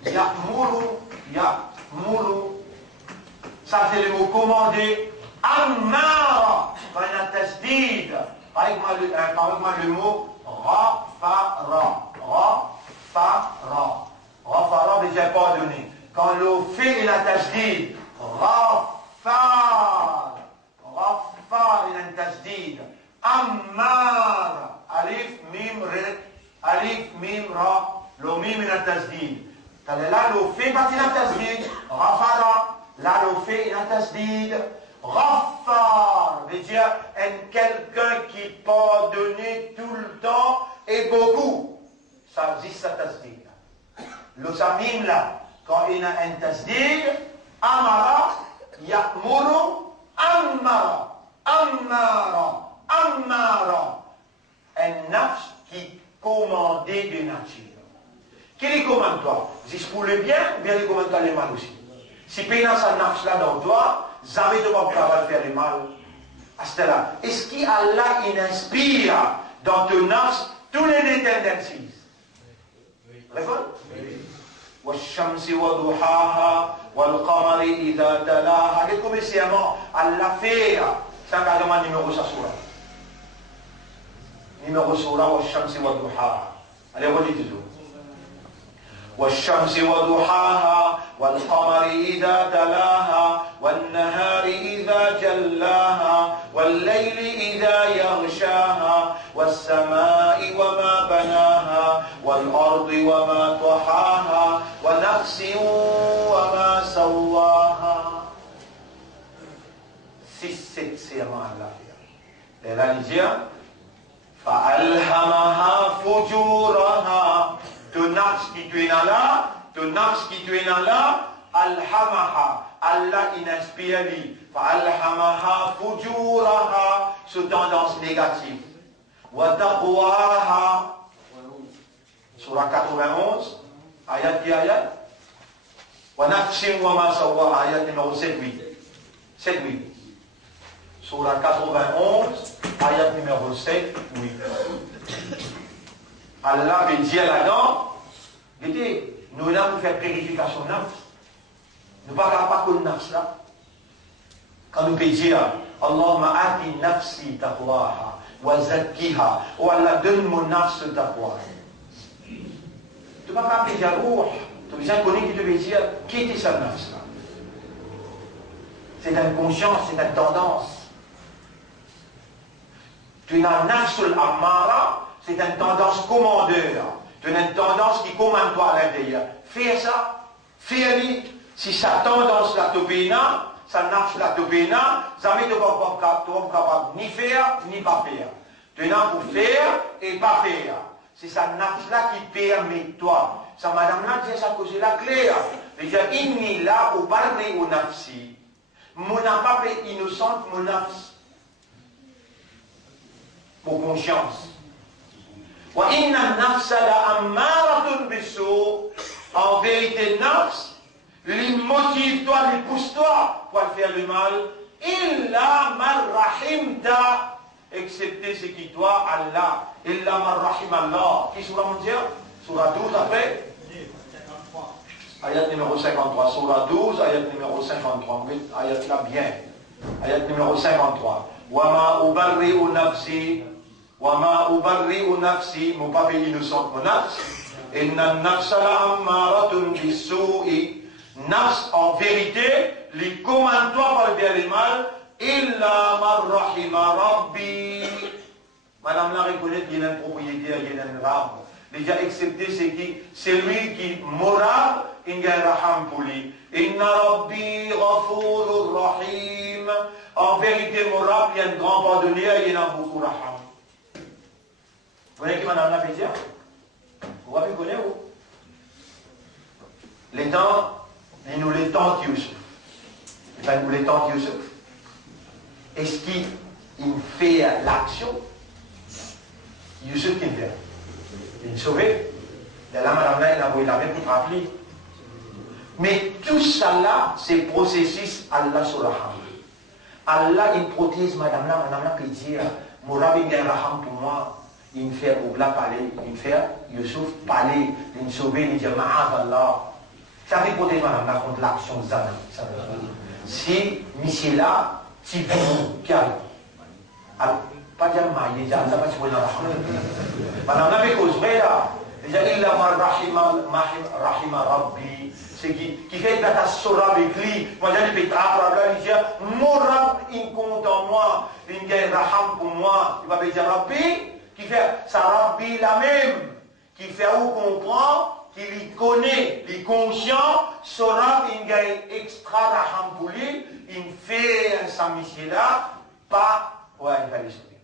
ya'muru. Ça c'est le mot commander. Ammara. Quand il y a tasdid. Avec le mot rafara. Rafara veut dire pardonner. Quand le fait il a tasdid, Rafar il a un tasdid. Ammar, alif mim ra, le mim il a tasdid. Là le fait il a tasdid, Rafara, là le fait il a tasdid. Rafar veut dire quelqu'un qui pardonne tout le temps et beaucoup. Ça existe sa tasdid. Le samim là, quand il a un tasdid, amara, ya'muru, ammara. Un nafs qui commandait de nature. Qui les commande toi? Si c'est pour le bien, bien les commande toi le mal aussi. Si pénal sa nafs là dans toi, jamais tu ne vas pas faire le mal. à ce là. Est-ce qu'Allah il inspire dans ton nafs tous les tendancies? Répondez. والشمس وضحاها والقمر إذا تلاها. Qu'est-ce qu'on essaie Allah fait? C'est un carrément numéro ça surah. Numéro surah والشمس وضحاها. Allez, redis toujours. والشمس وضحاها والقمر إذا تلاها والنهار إذا جلاها والليل إذا يغشاها والسماء وما بناها والأرض وما طحاها ونفس وما سواها. 6-7 serments à la fin. Et là, il dit فألهمها فجورها. Ton nafs qui tu es là, ton nafs qui tu es là, alhamaha, Allah il inspire lui, alhamaha fujuraha, sous tendance négative. Wa taqwaha, surah 91, ayat qui ayat? Wa nafsin wa ma sawwaha, ayat numéro 7-8. 7-8. Surah 91, ayat numéro 7-8. Allah veut dire là-dedans, nous allons faire purification de nafs. Nous ne parlons pas que le nafs là. Quand nous pouvons dire, Allahumma ati nafsi taqwaha wa zakkiha, ou Allah donne mon nafs taqwa. Tu ne peux pas dire ruh. Tu as besoin de connaître qui te veut dire, qui était ce nafs là. C'est une conscience, c'est une tendance. Tu as un nafs al-ammara. C'est une tendance commandeur. C'est une tendance qui commande toi à l'intérieur. Fais ça. Fais-le. Si sa tendance la topéna, sa nafs la topéna, jamais tu ne vas pas capable ni faire, ni pas faire. Tu n'as pour faire et pas faire. C'est sa nafs là qui permet toi. Ça, madame là, c'est ça que c'est la clé. Déjà, inni là, au parler au nafsi. Mon nafs est innocente, mon nafs. Pour conscience. En vérité, nafs, les motive-toi, les pousse-toi pour faire le mal. Illa man rahimta, excepté ce qui toi, Allah. Illa man rahim Allah. Qui surah mondial? Surah 12 après. Ayat numéro 53. Surah 12, ayat numéro 53. Oui, ayat là bien. Ayat numéro 53. Wama ubarri'u nafsi. وما أبرئ نفسي مبابي innocent mon nafs إن النفس لأمارة بالسوء. Nafs en vérité les commande-toi par le bien et le mal إلا من رحم ربي. Madame la reconnaît qu'il y a une propriétaire, il y a un rab. Déjà excepté c'est lui qui moral il y a un raham pour lui. Inna Rabbi ghafurur rahim. En vérité mon rab il y a un grand pardonneur, il y a beaucoup raham. Vous voyez qui madame la plaisir? Vous avez connu où? Les temps, nous les temps de Youssef. Nous les temps de Youssef. Est-ce qu'il fait l'action? Youssef qui fait. Il sauvé. Et là, madame là, il a envoyé la main pour te rappeler. Mais tout ça là, c'est processus Allah sur la ham. Allah, il protège madame là peut dire, mon rabbi il y a un raham pour moi. Il me fait Oubla parler, il me fait Youssouf parler, il me sauver, il me dit Ma'ad Allah. Ça fait protéger madame là contre l'action Zana. Si Michel là, tu peux, qui arrive. Alors, pas dire Maïe, il dit, ça va se voir dans la madame là, mais cause là. Il dit, il a rahima rabbi. C'est qui fait la tassora avec lui. Moi, j'ai dit, il dit, mon rab, il compte en moi. Il me dit, raham pour moi. Il va me dire, rabbi. Qui fait sa Rabbi la même, qui fait où comprend, qui lui connaît, il est conscient, son Rabbi il gagne extra raham pour lui, il fait un samedi là, pas, ouais, il va les sauver.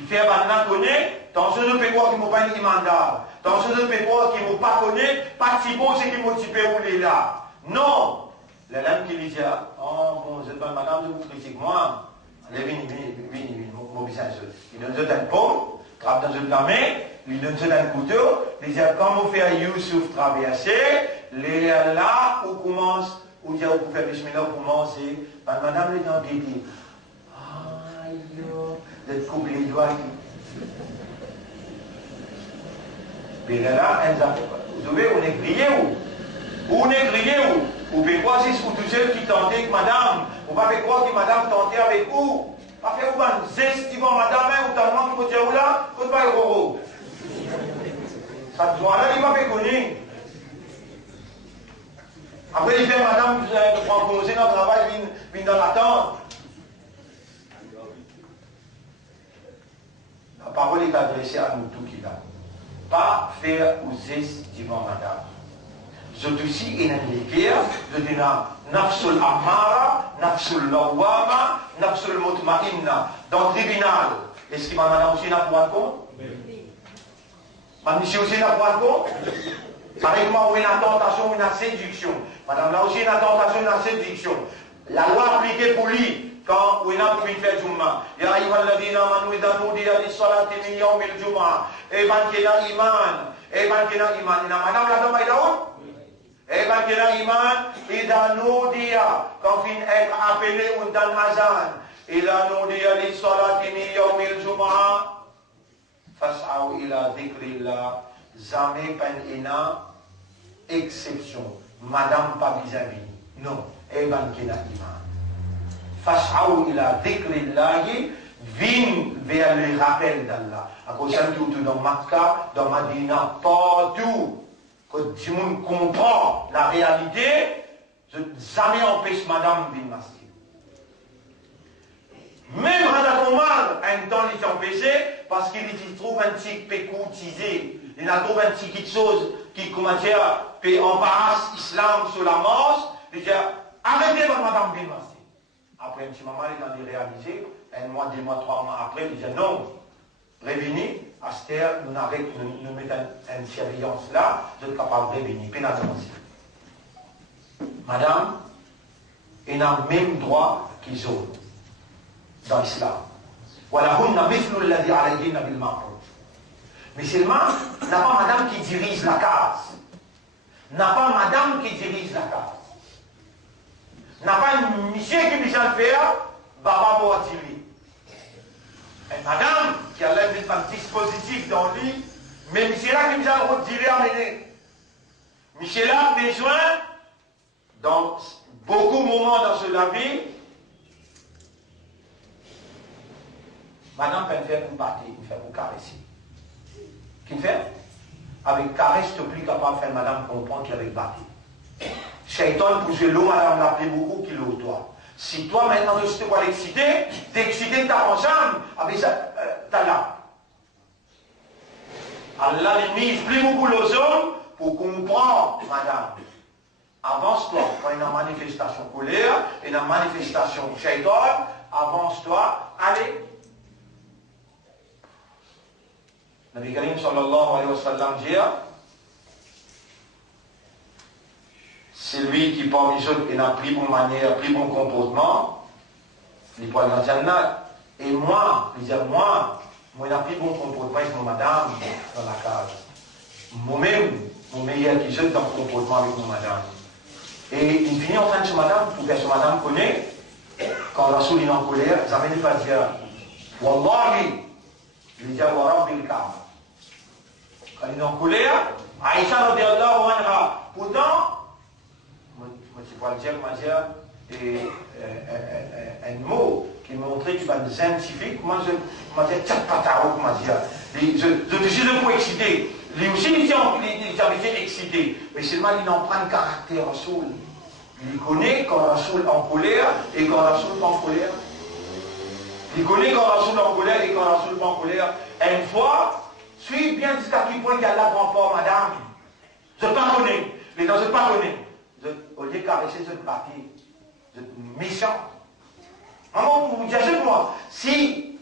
Il fait maintenant connaître, dans ce ne peut pas qui m'ont pas dit mandat, dans ce ne peut pas qui m'ont pas connaître, pas si bon c'est qui m'ont dit où il est là. Non! La dame qui lui dit, oh bon, vous êtes pas madame, je vous critique moi. Allez, venez, il donne une pomme, trappe dans une main, il donne un couteau, il dit comment faire Youssouf traverser, là où commence, où dit où faire le chemin, où commence, madame les dents qui dit, de te couper les doigts. Mais là, vous savez, on est grillé où? On est grillé où? Vous pouvez croire si vous tous ceux qui tentaient avec madame, vous ne pouvez croire que madame tentait avec vous. Pas faire vous un zeste, tu vois madame, ou tellement que vous dites là, vous ne pas euros. Ça te voit là, il va pas connu. Après, il fait madame, pour commencer notre travail, vient dans la tente. La parole est adressée à nous tous qui là. Pas faire ou zeste, devant madame. Surtout si il y a une guerre, je dis nafsul amara, nafsul lawama, nafsul mutmainna. Dans le tribunal, est-ce qu'il madame aussi n'a pas de compte? Madame monsieur aussi n'a pas de compte? Pareillement, il y a une tentation, une séduction. Madame là aussi, une tentation, une séduction. La loi appliquée pour lui, quand il y a pour une fête Jumma. Ya ayyuhalladhina amanu idha nudiya lis-salati min yawmil jum'ah. Eban kena iman. Eban kena iman. Ina madame la dame Daoud? Eban kena iman. Idha nudiya. Quand il est appelé ou dans azan. Idha nudiya lis-salati min yawmil jum'ah. Fas'aw ila dhikrillah. Jamais pas une exception. Madame pas vis-à-vis. Non. Eban kena iman. Fas'aw ila dhikrillahi, vin vers le rappel d'Allah. À cause de tout dans Makkah, dans Madina, partout, quand tout le monde comprend la réalité, jamais empêche madame de masquer. Même Hadrat Omar, un temps, il s'est empêché parce qu'il trouve un petit peu courtisé. Il a trouvé un petit quelque chose qui, comment dire, peut embarrasser l'islam sur la manche. Il dit, arrêtez votre madame de masquer. Après un petit moment, il a réalisé, un mois, 2 mois, 3 mois après, il disait non, revenez, à cette heure, nous mettons une surveillance là, vous êtes capable de revenir, pénalement. Madame, elle a le même droit qu'ils ont dans l'islam. Voilà, mais seulement, n'a pas madame qui dirige la case. N'a pas madame qui dirige la case. N'a pas un monsieur qui peut le faire, Baba Boatili. Et madame, qui a l'air d'être un dispositif dans le lit, mais monsieur là qui nous a retiré à mener. Monsieur là a besoin, dans beaucoup de moments dans sa vie, madame peut faire pour battre, peut faire pour caresser. Qui fait? Avec caresse, tu n'es plus capable de faire madame comprendre qu'il avait battu. Shaitan pour jouer l'eau, madame l'appelait beaucoup qu'il l'eau toi. Si toi maintenant tu te vois l'exciter, t'exciter ta ensemble, avec ça, t'as là. Allah il mise plus beaucoup les hommes pour comprendre, madame. Avance-toi, quand il y a une manifestation colère, et une manifestation shaitan, avance-toi, allez. Nabi Karim sallallahu alayhi wa sallam dit, c'est lui qui parmi les autres il a pris bonne manière, pris bon comportement, il peut aller dans Jannat. Et moi, il dit moi, il a pris bon comportement avec mon madame dans la case. Moi-même, mon meilleur qui jeune dans le comportement avec mon madame. Et il finit en train de ce madame, pour que ce madame connaît, quand Rasoul est en colère, ça ne veut pas dire Wallahi, il dit Wa Rabbil Kaaba. Quand il est en colère, Aïcha radiallahu anha, pourtant, tu vas le dire, un mot qui montrait que tu vas scientifique, moi je dis tchatpatao, je te suis un peu excité. Lui aussi, il avait été excité, mais seulement il en prend le caractère Rasoul. Il connaît quand Rasoul est en colère et quand Rasoul n'est pas en colère. Il connaît quand Rasoul est en colère et quand Rasoul n'est pas en colère. Une fois, suis bien jusqu'à quel point il y a là grand port, madame. Je pardonne, mais non, je pardonne. Au lieu de caresser, je te bâtis. Je suis méchant. Maman, vous dites moi, si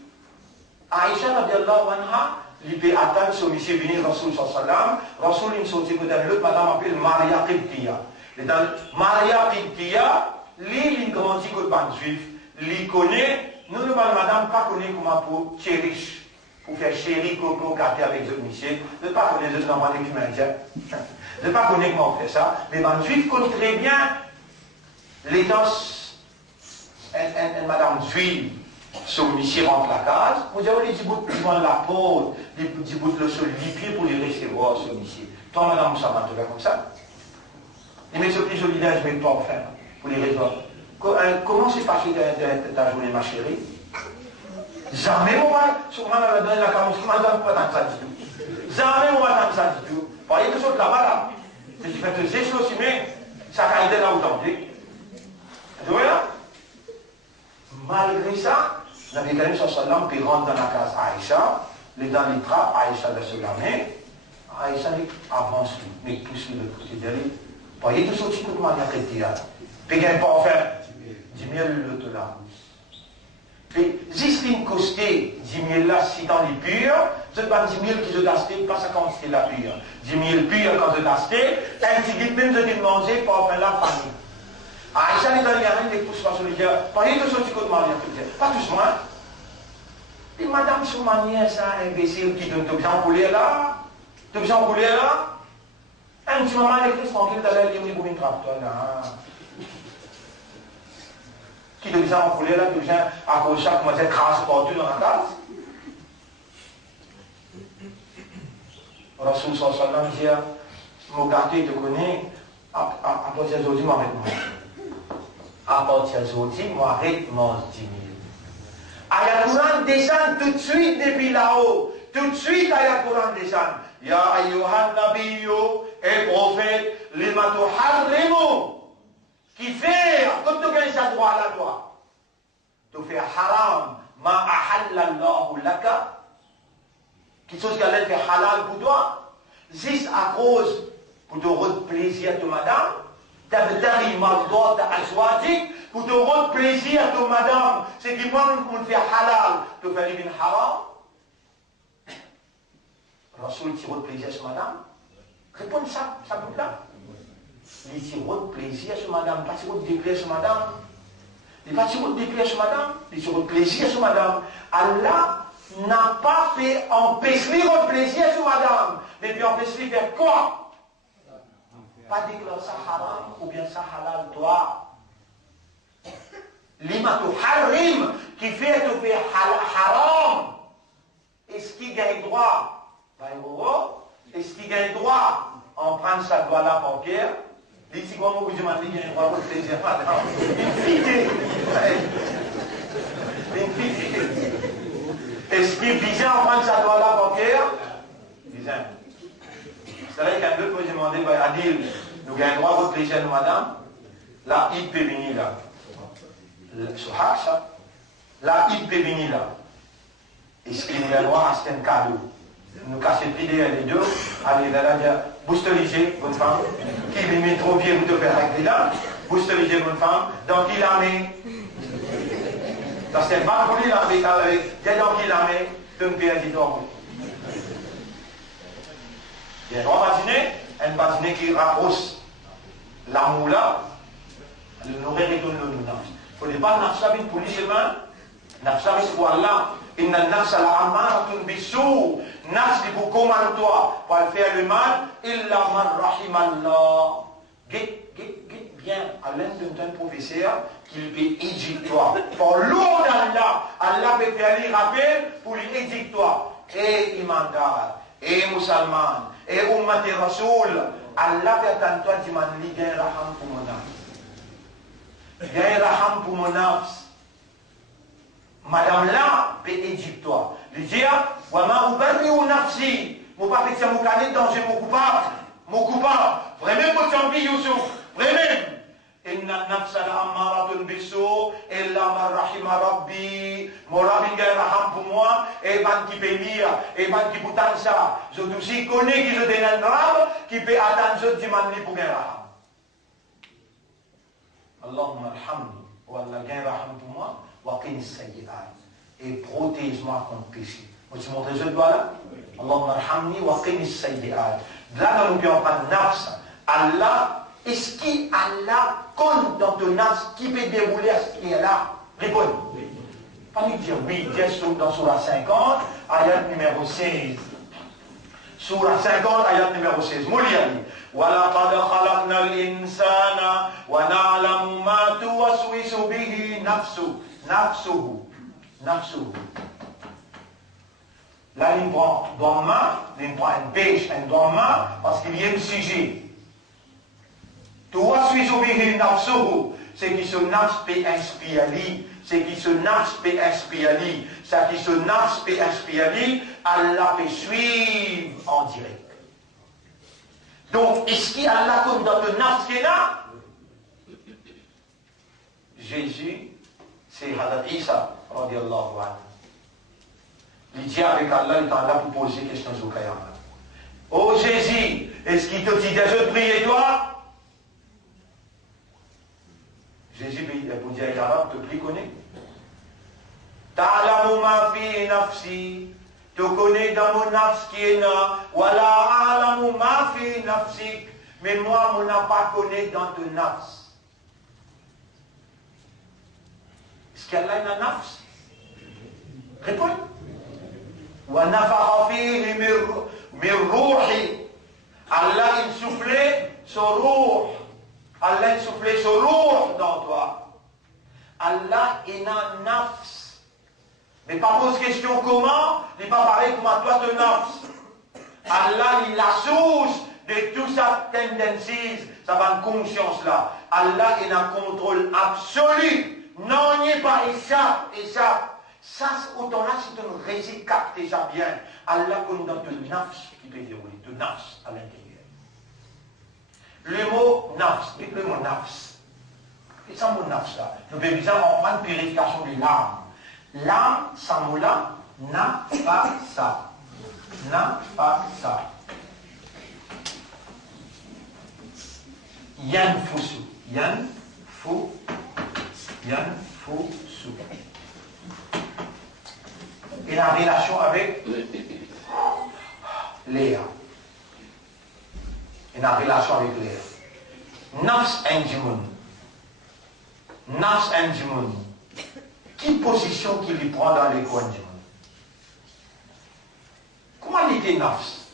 Aïcha radiallahu anha, il peut attendre ce monsieur venir Rasoul sallam, Rasoul il sortit que dans l'autre, madame appelle Maria Qibtiya. Et dans Maria Qibtiya, lui, il grandit que le ban juif. Il connaît, nous, le ban madame, pas connaît comment pour chérish, pour faire chéri, coco, gâter avec les autres monsieur. Je ne pas connaître les autres normaux qui m'indiquent. Je ne pas connaître comment on fait ça, mais ban juif connaît très bien l'étance, une madame juive, Monsieur rentre la case, vous avez les petits bouts devant la porte, les petits bouts de le sol, les pieds pour les recevoir, ce monsieur. Toi, madame, ça va te faire comme ça. Et mais ce plus joli linge, je ne vais pas en faire pour les résoudre. Comment c'est passé ta journée, ma chérie? Jamais, mon mari, sur moi, la donne la carence, madame, pas dans ça du tout. Jamais, mon madame, ça du tout. Voyez que ce là-bas, là. C'est du fait de ces choses, mais ça a été là où t'en dis. Vous voyez là? Malgré ça, Nabi Karim sallam puis rentre dans la case Aïcha, les dans les trappes, Aïcha de se lamer, Aïcha avance, mais pousse le côté derrière. Voyez tout ce petit coup de manière que tu as. Puis il pas en faire 10 000 le te là. Puis, Zistine Costé, 10 000 là, si dans les purs, c'est pas 10 000 qui se gastent, pas ça quand c'était la pure. 10 000 purs quand se gastent, un petit bit même de manger pour faire la famille. Aïcha les dans les gamins, les pousse pas sur les gars. Voyez tout ce petit coup de manière que tu as. Pas tous moi. Et madame Soumania, ça, imbécile qui donne tout bien couler là, tout bien couler là. Un petit moment, les Christ tranquille, t'as l'air de une trappe, toi, là. Qui te bien couler là, tout bien à cause chaque mois, c'est crasse partout dans la case. Rasoul sallam dit, mon quartier te connaît, à partir d'aujourd'hui, moi, arrête-moi. À partir d'aujourd'hui, moi, arrête-moi 10 000. Ayat Quran descend tout de suite depuis là-haut. Tout de suite, Ayat Quran descend. Ya ayyuhan nabiyyu et prophète, lima tuharrimu. Qui fait, comme tu gagnes sa droit là, toi. Tu fais haram, ma ahallallahu laka. Quelque chose qui allait faire halal pour toi. Juste à cause, pour te rendre plaisir de madame. Tabtari mardot azwadik. Pour te rendre plaisir à ton madame, c'est qui moi pour faire halal, te faire une haram. Rasoul tire de plaisir sur madame. Réponds ça bout là. Il tire de plaisir sur madame, pas tire de déplaisir sur madame. Il pas tire de déplaisir sur madame, il tire de plaisir sur madame. Allah n'a pas fait empêcher de plaisir sur madame, mais puis empêcher de faire quoi? Pas déclarer ça haram ou bien ça halal, toi. Lima tuharrim, qui fait te faire haram. Est-ce qu'il gagne droit? Est-ce qu'il gagne droit en prendre sa doigt là bancaire? Il dit comment vous demandez qu'il gagne droit pour le plaisir, madame? Une fille. Est-ce qu'il vise en prendre sa doigt là bancaire? Disant. C'est vrai qu'un autre peut demander à Adil, nous gagnons droit pour le plaisir de madame? Là, il peut venir là. Ça. Là, il peut venir là. Est-ce qu'il y a droit à ce cadeau? Nous cassons pris les deux. Allez, là, dire, boosteliser, bonne femme. Qui vient trop bien, vous devez faire avec là. Boosteliser, bonne femme. Dans qui l'armée? Ça, c'est pas pour lui l'armée, car dans qui l'armée? Tu me fais un petit droit. Il y a un droit un bâtinet qui rapproche l'amour là. Le nourrir et donner le nourrir. Il ne faut pas nafsa bin policièrement. Nafsa bin pour Allah. Inna nafsa la amaratun bisou. Nafs dit vous commande-toi pour faire le mal. Illa man rahimallah. Guette bien à l'un d'un professeur qu'il peut édictoire. Pour l'eau d'Allah, Allah peut faire lui rappel pour lui édictoire. Et imandar, et musulman, et ummat rasoul. Allah fait en toi du man li gain raham pour mon âme. Gain raham pour mon nafs. Madame là, peut édictoire. Il dit, Wama ubarri ou nafsi. Mon papa est mon canet danger, mon coupable. Mon coupable. Vraiment, mon champi, Youssouf. Vraiment. Inna nafsa la ammaratun bisso, illa man rahima rabbi. Mon rabbi gain raham pour moi, et ban qui peut lire, et ban qui peut ça. Je aussi connais qui je donne un drame, qui peut attendre ce dimanche pour gain raham. Allahumma arhamni, wa Allah gain raham pour moi, wa qini sayyi'at. Et protège-moi contre péché. Moi, tu montres ce doigt là? Allahumma arhamni, wa qini sayyi'at. Là, nous pouvons prendre nafs. Allah, est-ce qu'Allah compte dans ton nafs qui peut dérouler à ce qui est là? Réponds. Pas nous dire oui, dans Surah 50, ayat numéro 16. Surah 50, ayat numéro 16. Mouliani. وَلَقَدْ خَلَقْنَا الْإِنسَانَ وَنَعْلَمُ مَا تُوَسْوِسُ بِهِ نَفْسُهُ. nafsuhu. Là, il prend dhamma, il prend un pêche, un dhamma, parce qu'il y a un sujet. Toi, suis obéi nafsuhu, c'est qui se nafs peut inspirer, c'est qui se nafs peut inspirer, c'est qui se nafs peut inspirer, Allah peut suivre en direct. Donc, est-ce qu'il Allah comme dans le nafs qui est là? Jésus, c'est Hadrat Isa, radiallahu anhu. Il dit avec Allah, il est là pour poser des questions au Kayama. Oh Jésus, est-ce qu'il te dit déjà de prier toi? Jésus, pour dire à Arabe, te prie, connais. Ta'lamu ma fi nafsi, te connais dans mon nafs qui est là. Wala a'lamu ma fi nafsik, mais moi, je n'ai pas connais dans ton nafs. Est-ce qu'Allah a un nafs? Réponds. وَنَفَخَ فِيهِ مِنْ رُوحِ. Allah il soufflait son roux. Allah il soufflait son roux dans toi. Allah il a un nafs. Mais pas pose question comment, il n'est pas pareil comme à toi de nafs. Allah il la source de toute sa tendance, sa bonne conscience là. Allah il a un contrôle absolu. Non, il n'y a pas échappe. Ça, autant-là, si tu ne résides, capte déjà bien. Allah connaît dans ton nafs qui peut dérouler, ton nafs à l'intérieur. Le mot nafs, dites le mot nafs. C'est ça mon nafs là. Nous avons besoin en purification de l'âme. L'âme, ça mot-là, n'a pas ça. N'a pas ça. Yan fusu. Yan fusu. Et la relation avec Léa. Et la relation avec Léa. Nafs Anjimun. Nafs Anjimun. Quelle position qu'il y prend dans l'écho Anjimun? Comment il était Nafs?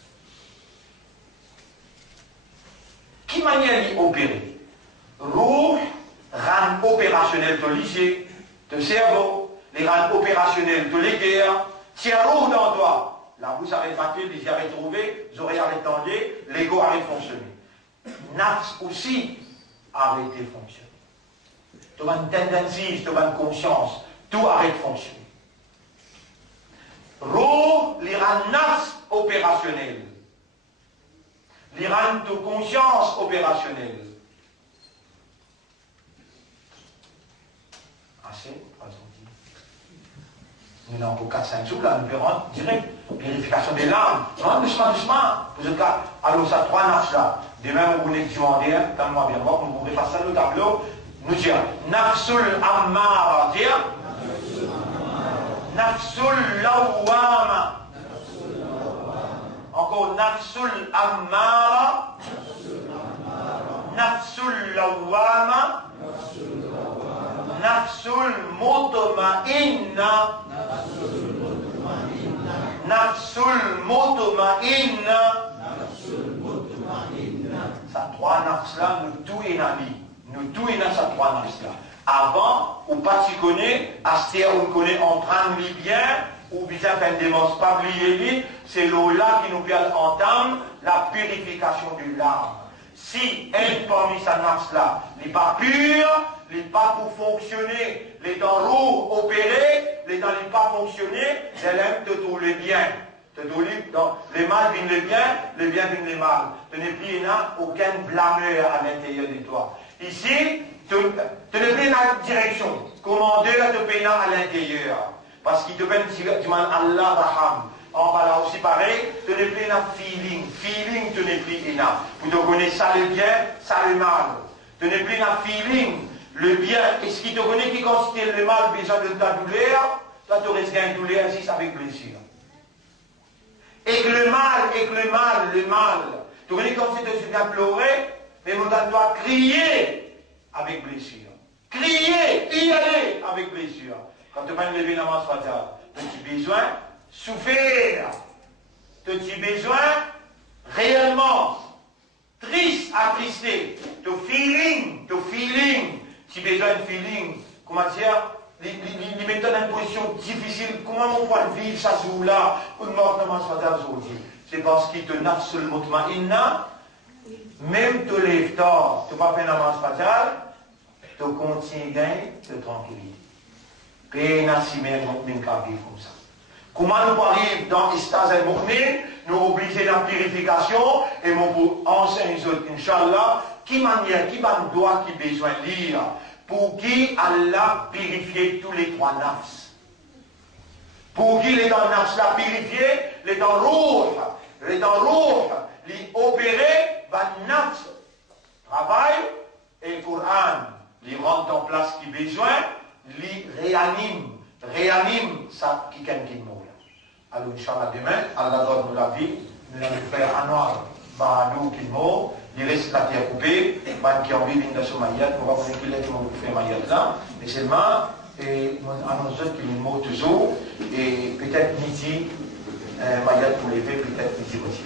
Quelle manière il opérait? Roux, rang opérationnel de lycée, de cerveau. Les rangs opérationnels de l'équerre, tiens roux dans toi. La bouche arrête battu, les yeux arrêtent trouvé, les oreilles arrêtent tendues, l'ego arrête fonctionner. Nafs aussi arrête de fonctionner. Tu as une tendance, tu as une conscience, tout arrête de fonctionner. Roux, les rangs nafs opérationnels. Les rangs de conscience opérationnels. Assez? Nous avons pour 4-5 jours, là, nous verrons direct. Purification des larmes. Non, doucement. Vous êtes là, allons, ça 3 nafs là. Demain, vous voulez demander, quand moi bien voir, vous pouvez faire ça le tableau. Nous dire, nafsul ammara, dire. Nafsul lawwama. Encore, nafsul ammara. Nafsul lawwama. Nafsul mutma'inna. Nafsul mutma'inna. Ça 3 nafs là, nous tout est dans nous tout est dans ça 3 nafs là. Avant, ou pas tu connais, Astéa on connaît en train de lire bien, ou bien faire des démence pas oublier, c'est là qui nous permet d'entendre la purification de l'âme. Si elle parmi sa nafs là n'est pas pure, n'est pas pour fonctionner, les dents roux opérées, les dents n'est pas fonctionner, elle aime te tout le bien. Les mal viennent les biens viennent les mal. Tu n'es plus aucun blâmeur à l'intérieur de toi. Ici, tu n'es plus dans la direction. Commandeur te peine à l'intérieur. Parce qu'il te peine, tu demandes Allah Raham. En bas là aussi pareil, tu n'es plus dans feeling. Feeling, tu n'es plus là. Vous te connaissez ça le bien, ça le mal. Tu n'es plus dans feeling. Le bien, est-ce qu'il te connaît qui considère le mal besoin de ta douleur? Toi, tu restes une douleur ici avec plaisir. Et que le mal. Tu connais comme si tu te viens pleurer, mais on doit crier avec blessure. Crier, y aller avec blessure. Quand tu vas lever la main sur tu as besoin souffrir. Tu as besoin réellement triste, attristé. Tu feeling. Tu as besoin de feeling. Comment dire? il met dans une position difficile. Comment on peut vivre ça jour-là pour une mort aujourd'hui? C'est parce qu'il te nafs le mutmainna, même te lève tard, tu ne vas pas faire un namaz fatal, tu continues de tranquillité. Et si même mu'min qui vivre comme ça. Comment nous arrivons dans l'istaz al-mu'min, nous obligés dans la purification, et mon pour enseigner, Inch'Allah, qui manière, qui va nous doit, qui besoin de lire, pour qui Allah purifie tous les trois nafs. Pour qui les dans nafs la purifié, les dans roux, les opéré, va nafs, travail, et le Coran, les rentre en place qui besoin, les réanime ça qui mourir. Alors, Inch'Allah, demain, Allah donne la vie, nous allons faire un noir, nous qui mort, il reste la terre coupée, qui ont vécu dans ce maillot, on va voir qu'il est fait maillot là, mais seulement, et on annonce qu'il est mort toujours, et peut-être midi, maillot pour lever, peut-être midi aussi.